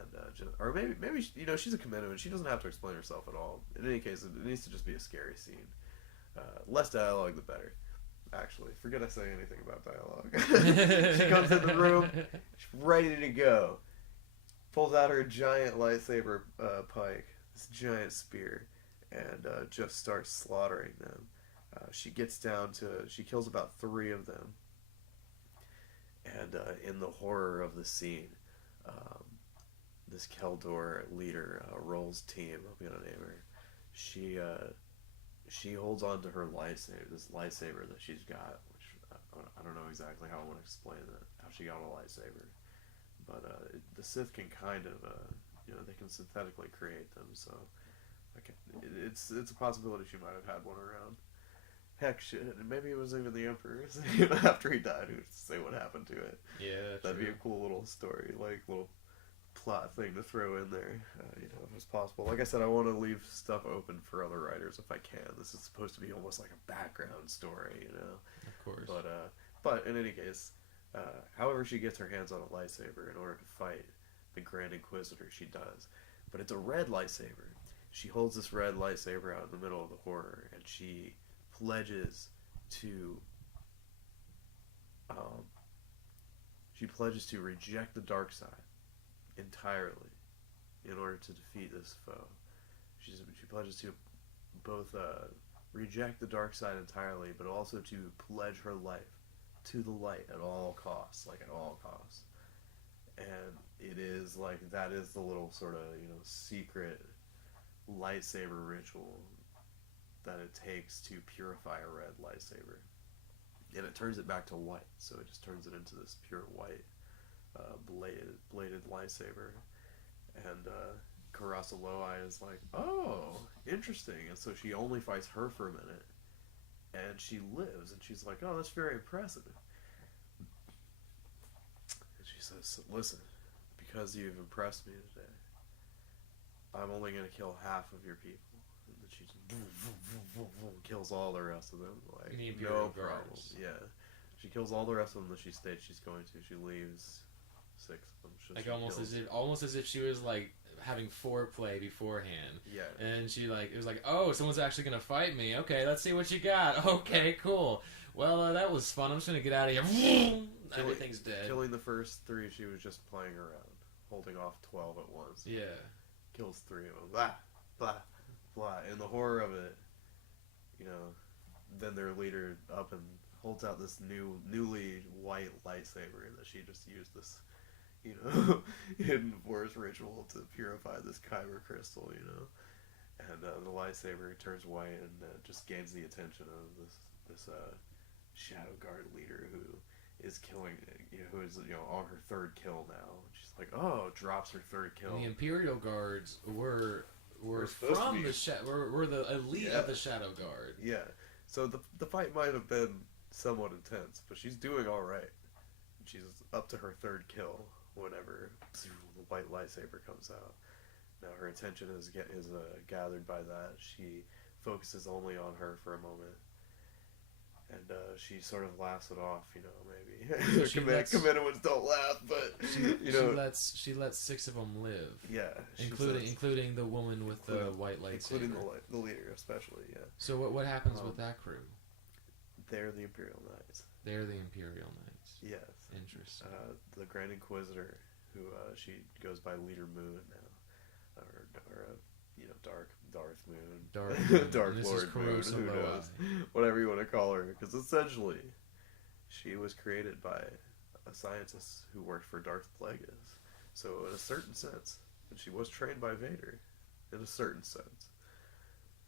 And or maybe she's a Kamino and she doesn't have to explain herself at all. In any case, it needs to just be a scary scene. Less dialogue, the better. Actually, forget I say anything about dialogue. She comes in the room, she's ready to go. Pulls out her giant lightsaber pike, this giant spear, and just starts slaughtering them. She kills about 3 of them. And in the horror of the scene, this Keldor leader, Roll's team, I'm gonna name her, she holds on to her lightsaber, this lightsaber that she's got, which I don't know exactly how I want to explain that, how she got a lightsaber. But the Sith can kind of, they can synthetically create them, so it's a possibility she might have had one around. Heck, shit, maybe it was even the Emperor's. After he died, who's to say what happened to it? Yeah, that'd be a cool little story, like little plot thing to throw in there, if it's possible. Like I said, I want to leave stuff open for other writers if I can. This is supposed to be almost like a background story, Of course. But in any case. However she gets her hands on a lightsaber in order to fight the Grand Inquisitor, she does. But it's a red lightsaber. She holds this red lightsaber out in the middle of the horror, and she pledges to reject the dark side entirely in order to defeat this foe. She pledges to both reject the dark side entirely, but also to pledge her life to the light at all costs, and it is like that is the little sort of secret lightsaber ritual that it takes to purify a red lightsaber, and it turns it back to white, so it just turns it into this pure white bladed lightsaber, and Karasa Loai is like, oh, interesting, and so she only fights her for a minute. And she lives, and she's like, oh, that's very impressive. And she says, listen, because you've impressed me today, I'm only going to kill half of your people. And then she just kills all the rest of them. Like, no problem. Yeah. She kills all the rest of them that she states she's going to. She leaves 6 of them. Like almost as if she was like having foreplay beforehand. Yeah. And she it was like, oh, someone's actually gonna fight me. Okay, let's see what you got. Okay, cool. Well, that was fun. I'm just gonna get out of here. Everything's dead. Killing the first 3, she was just playing around, holding off 12 at once. Yeah. Kills 3 of them. Blah, blah, blah. In the horror of it, then their leader up and holds out this newly white lightsaber that she just used this hidden Force ritual to purify this kyber crystal, and the lightsaber turns white and just gains the attention of this Shadow Guard leader who is killing, who is on her 3rd kill now. She's like, oh, drops her 3rd kill. And the Imperial Guards were from were the elite of the Shadow Guard. Yeah, so the fight might have been somewhat intense, but she's doing all right. She's up to her 3rd kill whenever the white lightsaber comes out. Now her attention is gathered by that. She focuses only on her for a moment, and she sort of laughs it off, So maybe. she lets Committed ones don't laugh, but she lets 6 of them live, yeah, including the woman with the white lightsaber, including the leader especially. Yeah. So what happens with that crew? They're the Imperial Knights. They're the Imperial Knights. Yes. Interesting. The Grand Inquisitor, who she goes by Leader Moon now, or Darth Moon, Dark Lord Moon, who knows, whatever you want to call her, because essentially, she was created by a scientist who worked for Darth Plagueis. So in a certain sense, and she was trained by Vader, in a certain sense.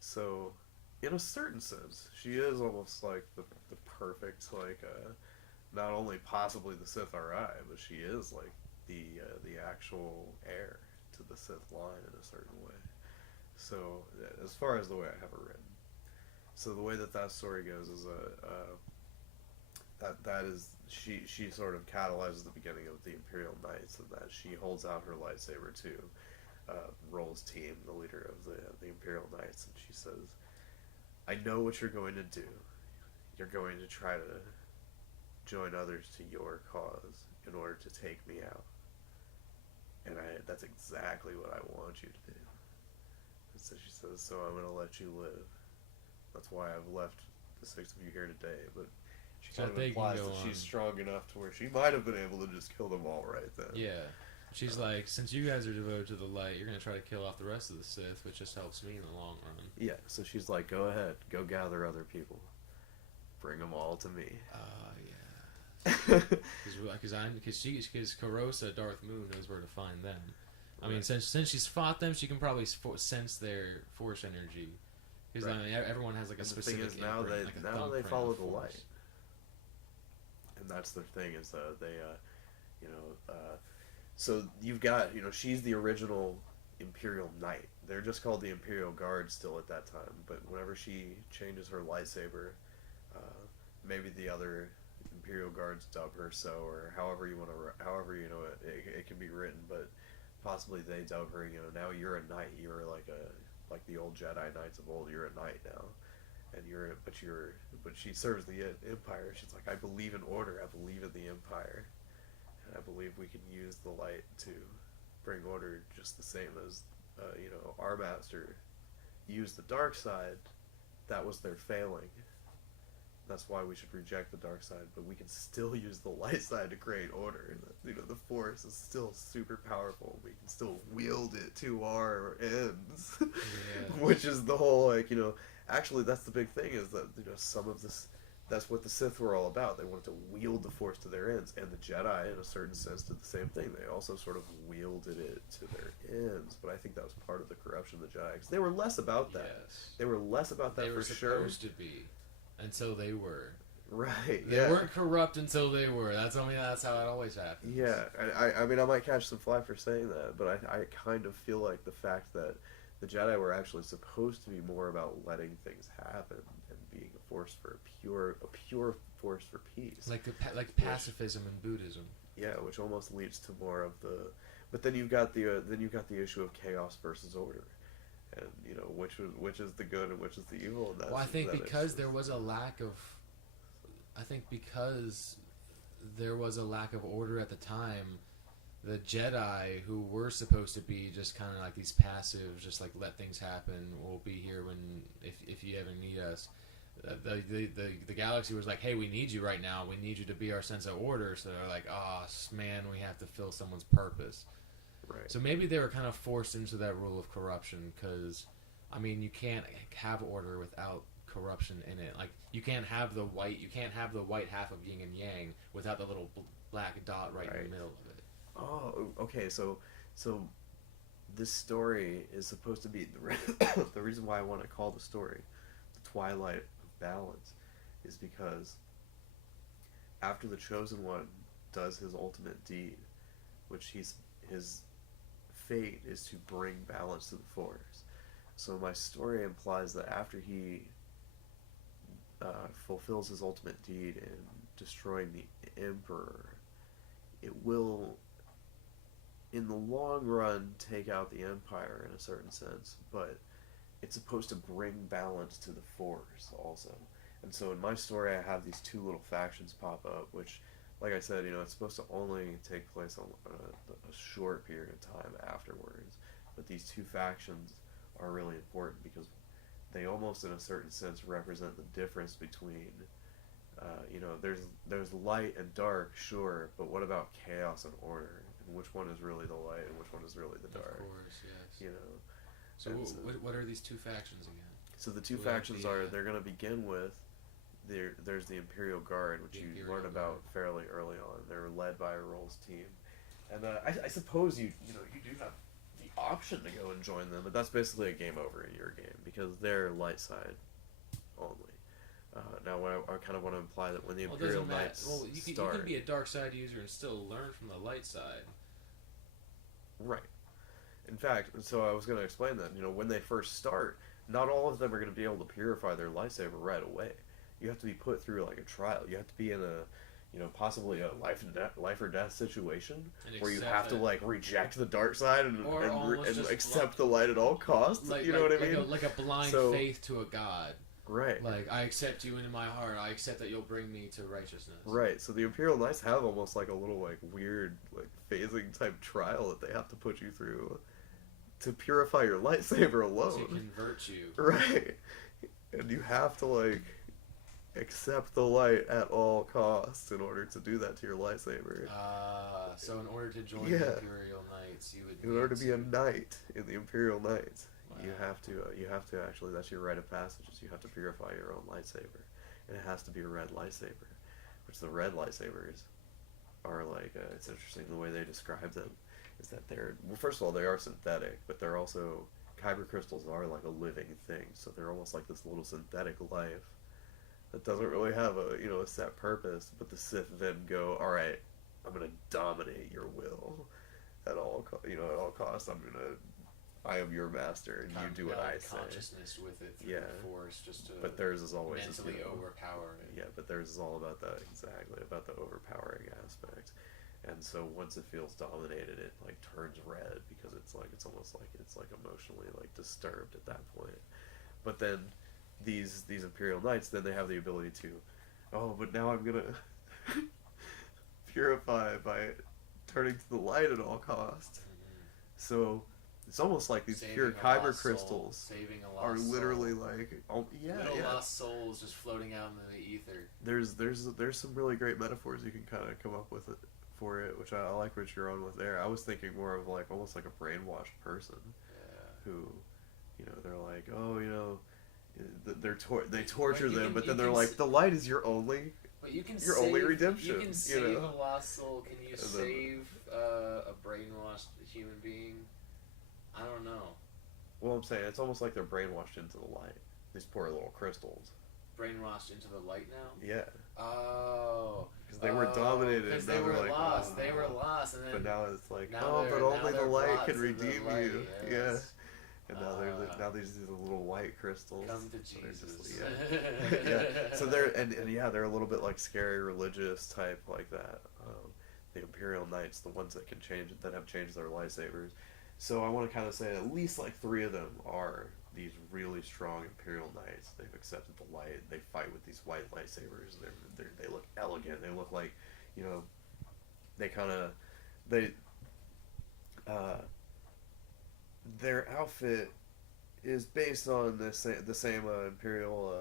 So, in a certain sense, she is almost like the perfect, like, not only possibly the Sith RI, but she is like the actual heir to the Sith line in a certain way. So, as far as the way I have it written, so the way that story goes is that is she sort of catalyzes the beginning of the Imperial Knights, and that she holds out her lightsaber to Roll's team, the leader of the Imperial Knights, and she says, "I know what you're going to do. You're going to try to join others to your cause in order to take me out, and that's exactly what I want you to do." And so she says, "So I'm going to let you live. That's why I've left the 6 of you here today." But she kind of implies that she's strong enough to where she might have been able to just kill them all right then. Yeah. She's like, since you guys are devoted to the light, you're going to try to kill off the rest of the Sith, which just helps me in the long run. Yeah, so she's like, go ahead. Go gather other people. Bring them all to me. Yeah. Because Carosa, Darth Moon, knows where to find them. I mean, since she's fought them, she can probably sense their force energy. Because everyone has like a specific. The thing is, now they follow the light, and that's the thing is so you've got she's the original Imperial Knight. They're just called the Imperial Guard still at that time. But whenever she changes her lightsaber, maybe the other Imperial Guards dub her so, or however it can be written, but possibly they dub her. Now you're a knight. You're like the old Jedi Knights of old. You're a knight now, and but she serves the Empire. She's like, I believe in order. I believe in the Empire, and I believe we can use the light to bring order, just the same as our master used the dark side. That was their failing. That's why we should reject the dark side, but we can still use the light side to create order. The Force is still super powerful. We can still wield it to our ends, yeah. Which is the whole Actually, that's the big thing is that some of this. That's what the Sith were all about. They wanted to wield the Force to their ends, and the Jedi, in a certain sense, did the same thing. They also sort of wielded it to their ends, but I think that was part of the corruption of the Jedi, because they were less about that. Yes. They were less about that for sure. They were supposed to be. Until they were. Right, yeah. They weren't corrupt until they were. That's how it always happens. Yeah, I mean, I might catch some flack for saying that, but I kind of feel like the fact that the Jedi were actually supposed to be more about letting things happen and being a force for a pure force for peace. Like pacifism in Buddhism. Yeah, which almost leads to more of the. But then you've got the issue of chaos versus order. And which is the good and which is the evil. And well, I think because there was a lack of order at the time, the Jedi, who were supposed to be just kind of like these passive, just like let things happen, we'll be here when if you ever need us. The galaxy was like, hey, we need you right now. We need you to be our sense of order. So they're like, oh man, we have to fill someone's purpose. Right. So maybe they were kind of forced into that rule of corruption because, I mean, you can't have order without corruption in it. Like you can't have the white half of yin and yang without the little black dot right in the middle of it. Oh, okay. So this story is supposed to be the reason why I want to call the story the Twilight of Balance is because after the Chosen One does his ultimate deed, which his fate is to bring balance to the Force. So my story implies that after he fulfills his ultimate deed in destroying the Emperor, it will, in the long run, take out the Empire in a certain sense, but it's supposed to bring balance to the Force also. And so in my story, I have these two little factions pop up, which, like I said, it's supposed to only take place on a short period of time afterwards. But these two factions are really important because they almost, in a certain sense, represent the difference between, there's light and dark, sure, but what about chaos and order? And which one is really the light and which one is really the dark? Of course, yes. You know. So what are these two factions again? So the two factions they're going to begin with. There's the Imperial Guard, which you learn about fairly early on. They're led by a Rolls team, and I suppose you do have the option to go and join them, but that's basically a game over in your game because they're light side only. Now, I kind of want to imply that when the Imperial Knights start, you can be a dark side user and still learn from the light side. Right. In fact, so I was going to explain that. When they first start, not all of them are going to be able to purify their lightsaber right away. You have to be put through like a trial. You have to be in a, possibly a life or death situation where you have to like reject the dark side and accept the light at all costs. You know what I mean? Like a blind faith to a god. Right. Like, I accept you into my heart. I accept that you'll bring me to righteousness. Right. So the Imperial Knights have almost like a little like weird like phasing type trial that they have to put you through to purify your lightsaber alone. To convert you. Right. And you have to like accept the light at all costs in order to do that to your lightsaber. So in order to join the Imperial Knights, you would. In order to be a knight in the Imperial Knights. Wow. You have to actually, that's your rite of passage, is you have to purify your own lightsaber. And it has to be a red lightsaber. Which the red lightsabers are like, it's interesting the way they describe them, is that well, first of all, they are synthetic, but they're also, kyber crystals are like a living thing, so they're almost like this little synthetic life that doesn't really have a set purpose, but the Sith then go, alright, I'm gonna dominate your will at all costs. I am your master, and you do what I say. Consciousness with it through the Force, just to. But theirs is always mentally overpower it. Yeah, but theirs is all about that about the overpowering aspect, and so once it feels dominated, it like turns red because it's almost like it's like emotionally like disturbed at that point. But then these Imperial Knights, then they have the ability to, but now I'm gonna purify by turning to the light at all costs. Mm-hmm. So it's almost like these pure kyber crystals are literally like, lost souls just floating out into the ether. There's some really great metaphors you can kind of come up with for it, which I like what you're on with there. I was thinking more of like almost like a brainwashed person who, they're like, they torture them, but then they're like, the light is your only. But you can only redemption. You can save a lost soul. Can you save a brainwashed human being? I don't know. Well, I'm saying it's almost like they're brainwashed into the light. These poor little crystals. Brainwashed into the light now? Yeah. Oh. Because they were dominated. Because they were like, lost. They were lost. And then, but now it's like, but only the light can redeem you. Yes. Yeah. And now there's these little white crystals. Come to Jesus. So they're they're a little bit like scary religious type like that. The Imperial Knights, the ones that have changed their lightsabers. So I want to kind of say at least like 3 of them are these really strong Imperial Knights. They've accepted the light. They fight with these white lightsabers. They look elegant. They look like, their outfit is based on the same Imperial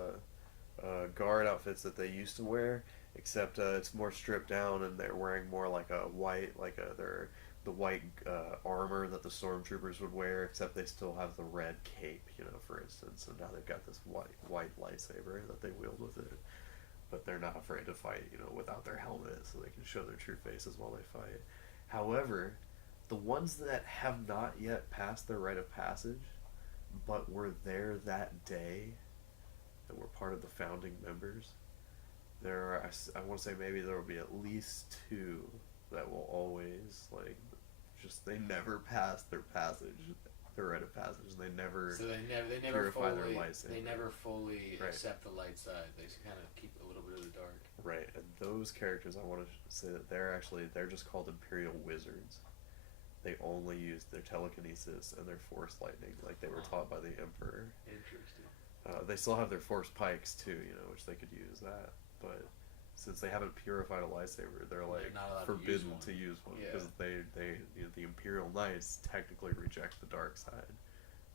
Guard outfits that they used to wear, except it's more stripped down and they're wearing more like a white, the white armor that the stormtroopers would wear, except they still have the red cape, for instance. And now they've got this white lightsaber that they wield with it, but they're not afraid to fight, without their helmet, so they can show their true faces while they fight. However, the ones that have not yet passed their rite of passage, but were there that day, that were part of the founding members, I want to say maybe there will be at least 2 that will always, they never pass their rite of passage, and they never purify their lightsaber. They never fully accept the light side. They kind of keep a little bit of the dark. Right, and those characters, I want to say that they're just called Imperial Wizards. They only use their telekinesis and their force lightning, like they were taught by the Emperor. Interesting. They still have their force pikes too, which they could use that. But since they haven't purified a lightsaber, they're like not allowed forbidden to use one. because they the Imperial Knights technically reject the dark side.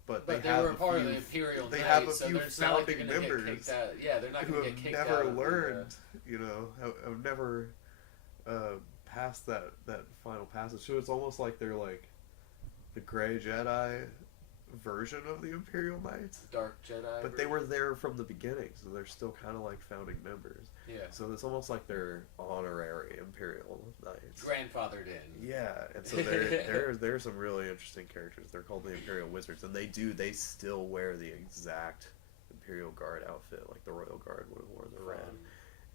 But they have were a part few, of the Imperial They Knights, have a so few it's not like they're founding gonna members get kicked out. Yeah, they're not who going to have get kicked out. never Of learned, have never passed that final passage. So it's almost like they're like the Grey Jedi version of the Imperial Knights. Dark Jedi. But they were there from the beginning, so they're still kind of like founding members. Yeah. So it's almost like they're honorary Imperial Knights. Grandfathered in. Yeah, and so there are some really interesting characters. They're called the Imperial Wizards, and they still wear the exact Imperial Guard outfit, like the Royal Guard would have worn the red.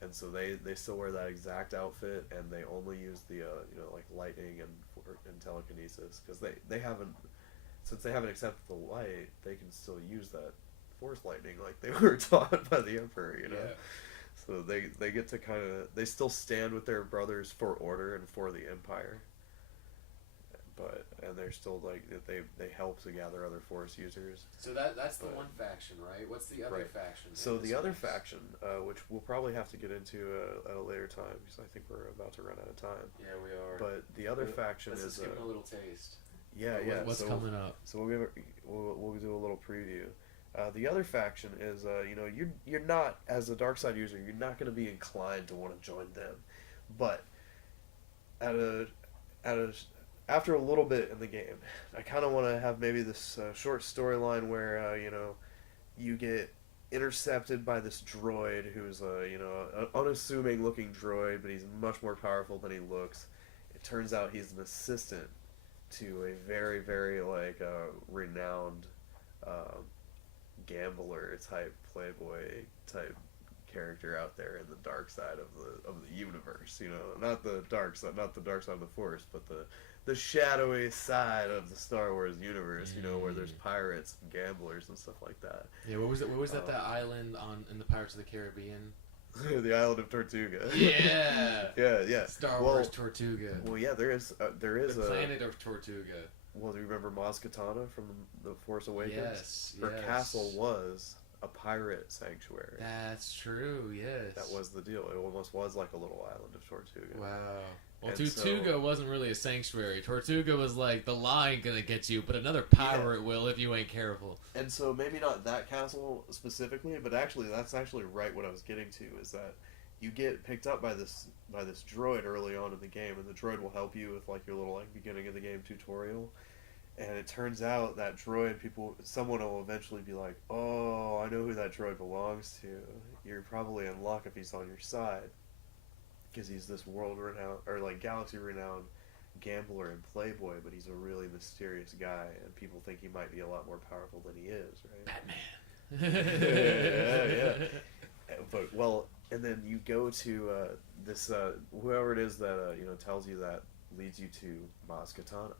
And so they still wear that exact outfit, and they only use the like lightning and telekinesis because they haven't. Since they haven't accepted the light, they can still use that force lightning like they were taught by the Emperor, Yeah. So they get to they still stand with their brothers for order and for the Empire. And they're still like they help to gather other force users. So that's the one faction, right? What's the other faction? So the other faction, which we'll probably have to get into at a later time because I think we're about to run out of time. Yeah, we are. But the other faction let's is just give them a little taste. Yeah. What's coming up? So we'll do a little preview. The other faction is you're not, as a dark side user, you're not going to be inclined to want to join them, but after a little bit in the game, I kind of want to have maybe this short storyline where you get intercepted by this droid who's an unassuming looking droid, but he's much more powerful than he looks. It turns out he's an assistant to a very, very renowned gambler type playboy type character out there in the dark side of the universe. Not the dark side of the Force, but the shadowy side of the Star Wars universe. Where there's pirates and gamblers and stuff like that. Yeah, what was that island in the Pirates of the Caribbean? The island of Tortuga. Yeah. yeah. Star Wars Tortuga. Well, yeah, there is the planet of Tortuga. Well, do you remember Maz Kanata from The Force Awakens? Yes. Her castle was a pirate sanctuary. That's true. Yes. That was the deal. It almost was like a little island of Tortuga. Wow. Well, Tortuga wasn't really a sanctuary. Tortuga was like, the line gonna get you, but another pirate will if you ain't careful. And so maybe not that castle specifically, but actually that's actually right what I was getting to, is that you get picked up by this droid early on in the game, and the droid will help you with like your little beginning of the game tutorial. And it turns out that droid, someone will eventually be like, oh, I know who that droid belongs to. You're probably in luck if he's on your side. Because he's this world-renowned, or galaxy-renowned gambler and playboy, but he's a really mysterious guy, and people think he might be a lot more powerful than he is, right? Batman! But, and then you go to this, whoever it is that, tells you that, leads you to Maz Kanata.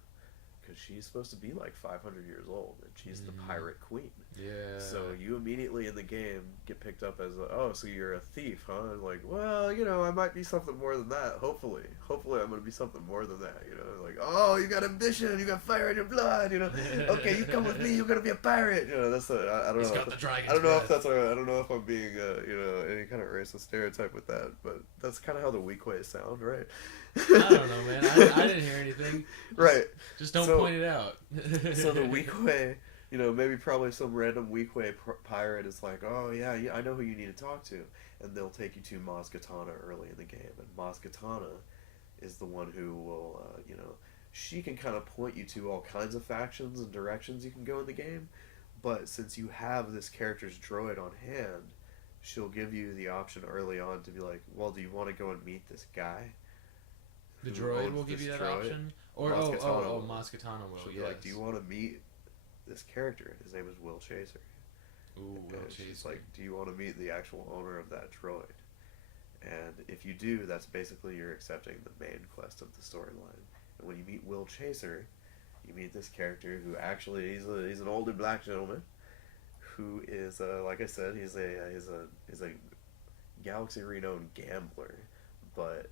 Because she's supposed to be like 500 years old, and she's the pirate queen. Yeah. So you immediately in the game get picked up as so you're a thief, huh? And like, well, I might be something more than that. Hopefully I'm gonna be something more than that. Like, oh, you got ambition, you got fire in your blood. Okay, you come with me, you're gonna be a pirate. That's I don't know. Got the dragon's I don't know if breath. that's I don't know if I'm being any kind of racist stereotype with that, but that's kind of how the Weequays sound, right? I don't know, man. I didn't hear anything. Right. Just don't point it out. So the Weequay, maybe probably some random Weequay pirate is like, oh yeah, I know who you need to talk to, and they'll take you to Maz Kanata early in the game, and Maz Kanata is the one who will, she can kind of point you to all kinds of factions and directions you can go in the game, but since you have this character's droid on hand, she'll give you the option early on to be like, well, do you want to go and meet this guy? The droid will give you that option? Or Maz Kanata will. She'll be like, do you want to meet this character? His name is Will Chaser. Ooh, Will Chaser. She's like, do you want to meet the actual owner of that droid? And if you do, that's basically you're accepting the main quest of the storyline. And when you meet Will Chaser, you meet this character who actually he's an older black gentleman who is like I said, he's a galaxy renowned gambler, but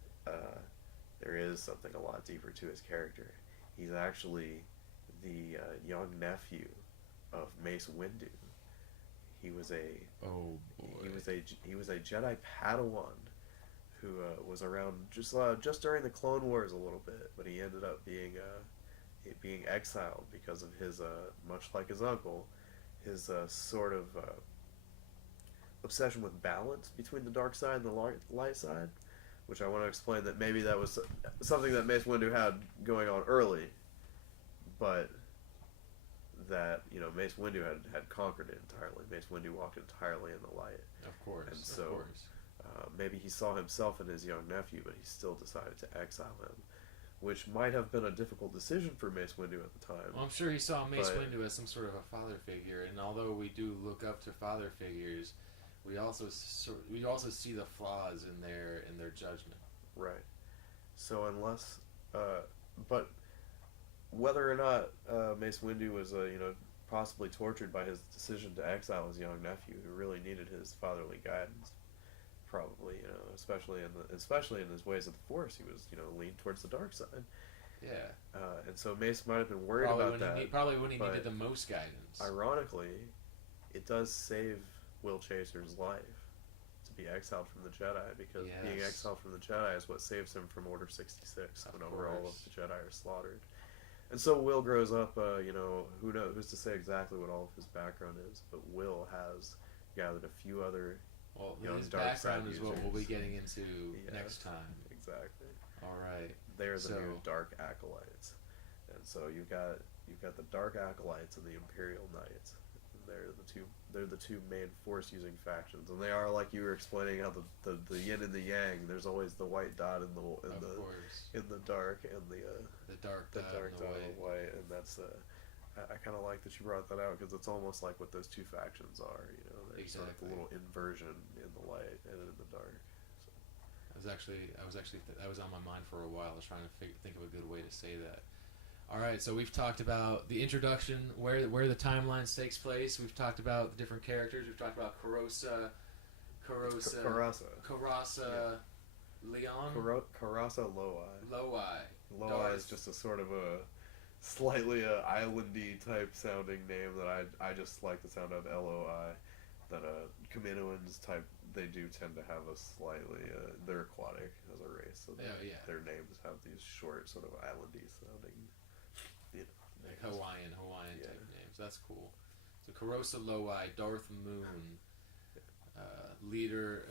there is something a lot deeper to his character. He's actually the young nephew of Mace Windu. he was a Oh boy. he was a Jedi Padawan who was around just during the Clone Wars a little bit, but he ended up being exiled because of his much like his uncle, his sort of obsession with balance between the dark side and the light side, which I want to explain that maybe that was something that Mace Windu had going on early, but that Mace Windu had conquered it entirely. Mace Windu walked entirely in the light. Of course. And so, of course. Maybe he saw himself in his young nephew, but he still decided to exile him, which might have been a difficult decision for Mace Windu at the time. Well, I'm sure he saw Mace Windu as some sort of a father figure, and although we do look up to father figures, we also see the flaws in their judgment. Right. So but whether or not Mace Windu was possibly tortured by his decision to exile his young nephew, who really needed his fatherly guidance. Probably, especially in his ways of the Force, he was, leaned towards the dark side. Yeah. And so Mace might have been worried about that. Probably when he needed the most guidance. Ironically, it does save Will Chaser's life to be exiled from the Jedi, because being exiled from the Jedi is what saves him from Order 66, whenever all of the Jedi are slaughtered. And so Will grows up, who knows, who's to say exactly what all of his background is, but Will has gathered a few other his background is what we'll be getting into next time. Exactly. All right. They're the new Dark Acolytes, and so you've got the Dark Acolytes and the Imperial Knights. And they're the two main Force-using factions, and they are, like you were explaining, how the yin and the yang. There's always the white dot in the dark, and the dark dot in the white, and that's I kind of like that you brought that out, because it's almost like what those two factions are. There's sort of a little inversion in the light and in the dark. So. I was on my mind for a while. I was trying to think of a good way to say that. All right, so we've talked about the introduction, where the timeline takes place. We've talked about the different characters. We've talked about Carassa, Leon, Carassa Loi. Loi is just a sort of a slightly islandy type sounding name that I just like the sound of LOI. That Kaminoans type, they do tend to have a slightly they're aquatic as a race, so their names have these short sort of islandy sounding, like Hawaiian type names. That's cool. So Carassa Loi, Darth Moon, leader.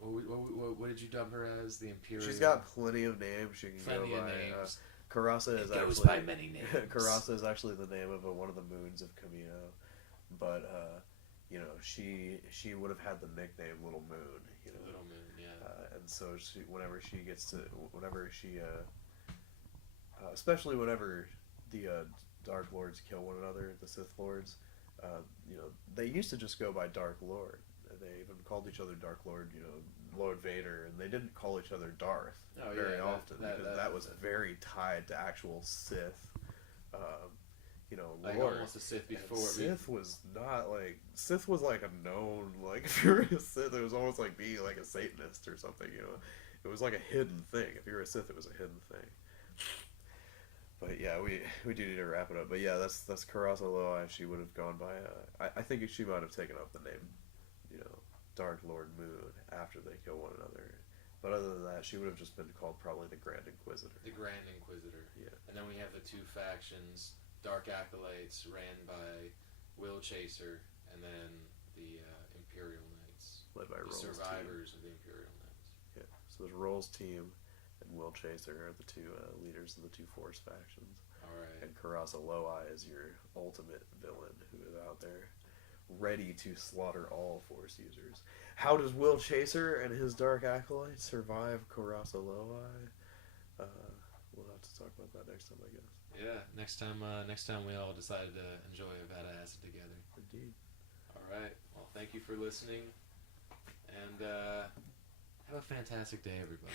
What did you dub her as? The Imperial. She's got plenty of names. She can plenty go of by. Names. Carassa is goes actually by many names. Carassa is actually the name of one of the moons of Camino, but she would have had the nickname Little Moon. Little Moon, yeah. And so especially whenever the Dark Lords kill one another, the Sith Lords, they used to just go by Dark Lord. They even called each other Dark Lord, Lord Vader, and they didn't call each other Darth very often, because that was very tied to actual Sith. Like lore. almost a Sith before. Sith was not like Sith was like a known, like, if you were a Sith, it was almost like being like a Satanist or something. It was like a hidden thing. If you were a Sith, it was a hidden thing. But yeah, we do need to wrap it up. But yeah, that's Carassa Loi. She would have gone by. I think she might have taken up the name, Dark Lord Moon after they kill one another. But other than that, she would have just been called probably the Grand Inquisitor. The Grand Inquisitor. Yeah. And then we have the two factions. Dark Acolytes, ran by Will Chaser, and then the Imperial Knights, led by the Roll's survivors team. of the Imperial Knights. Yeah, so there's Roll's team and Will Chaser are the two leaders of the two Force factions. All right. And Carassa Loi is your ultimate villain, who is out there ready to slaughter all Force users. How does Will Chaser and his Dark Acolytes survive Carassa Loi? We'll have to talk about that next time, I guess. Yeah, next time we all decided to enjoy A Vat of Acid together. Indeed. All right. Well, thank you for listening, and have a fantastic day, everybody.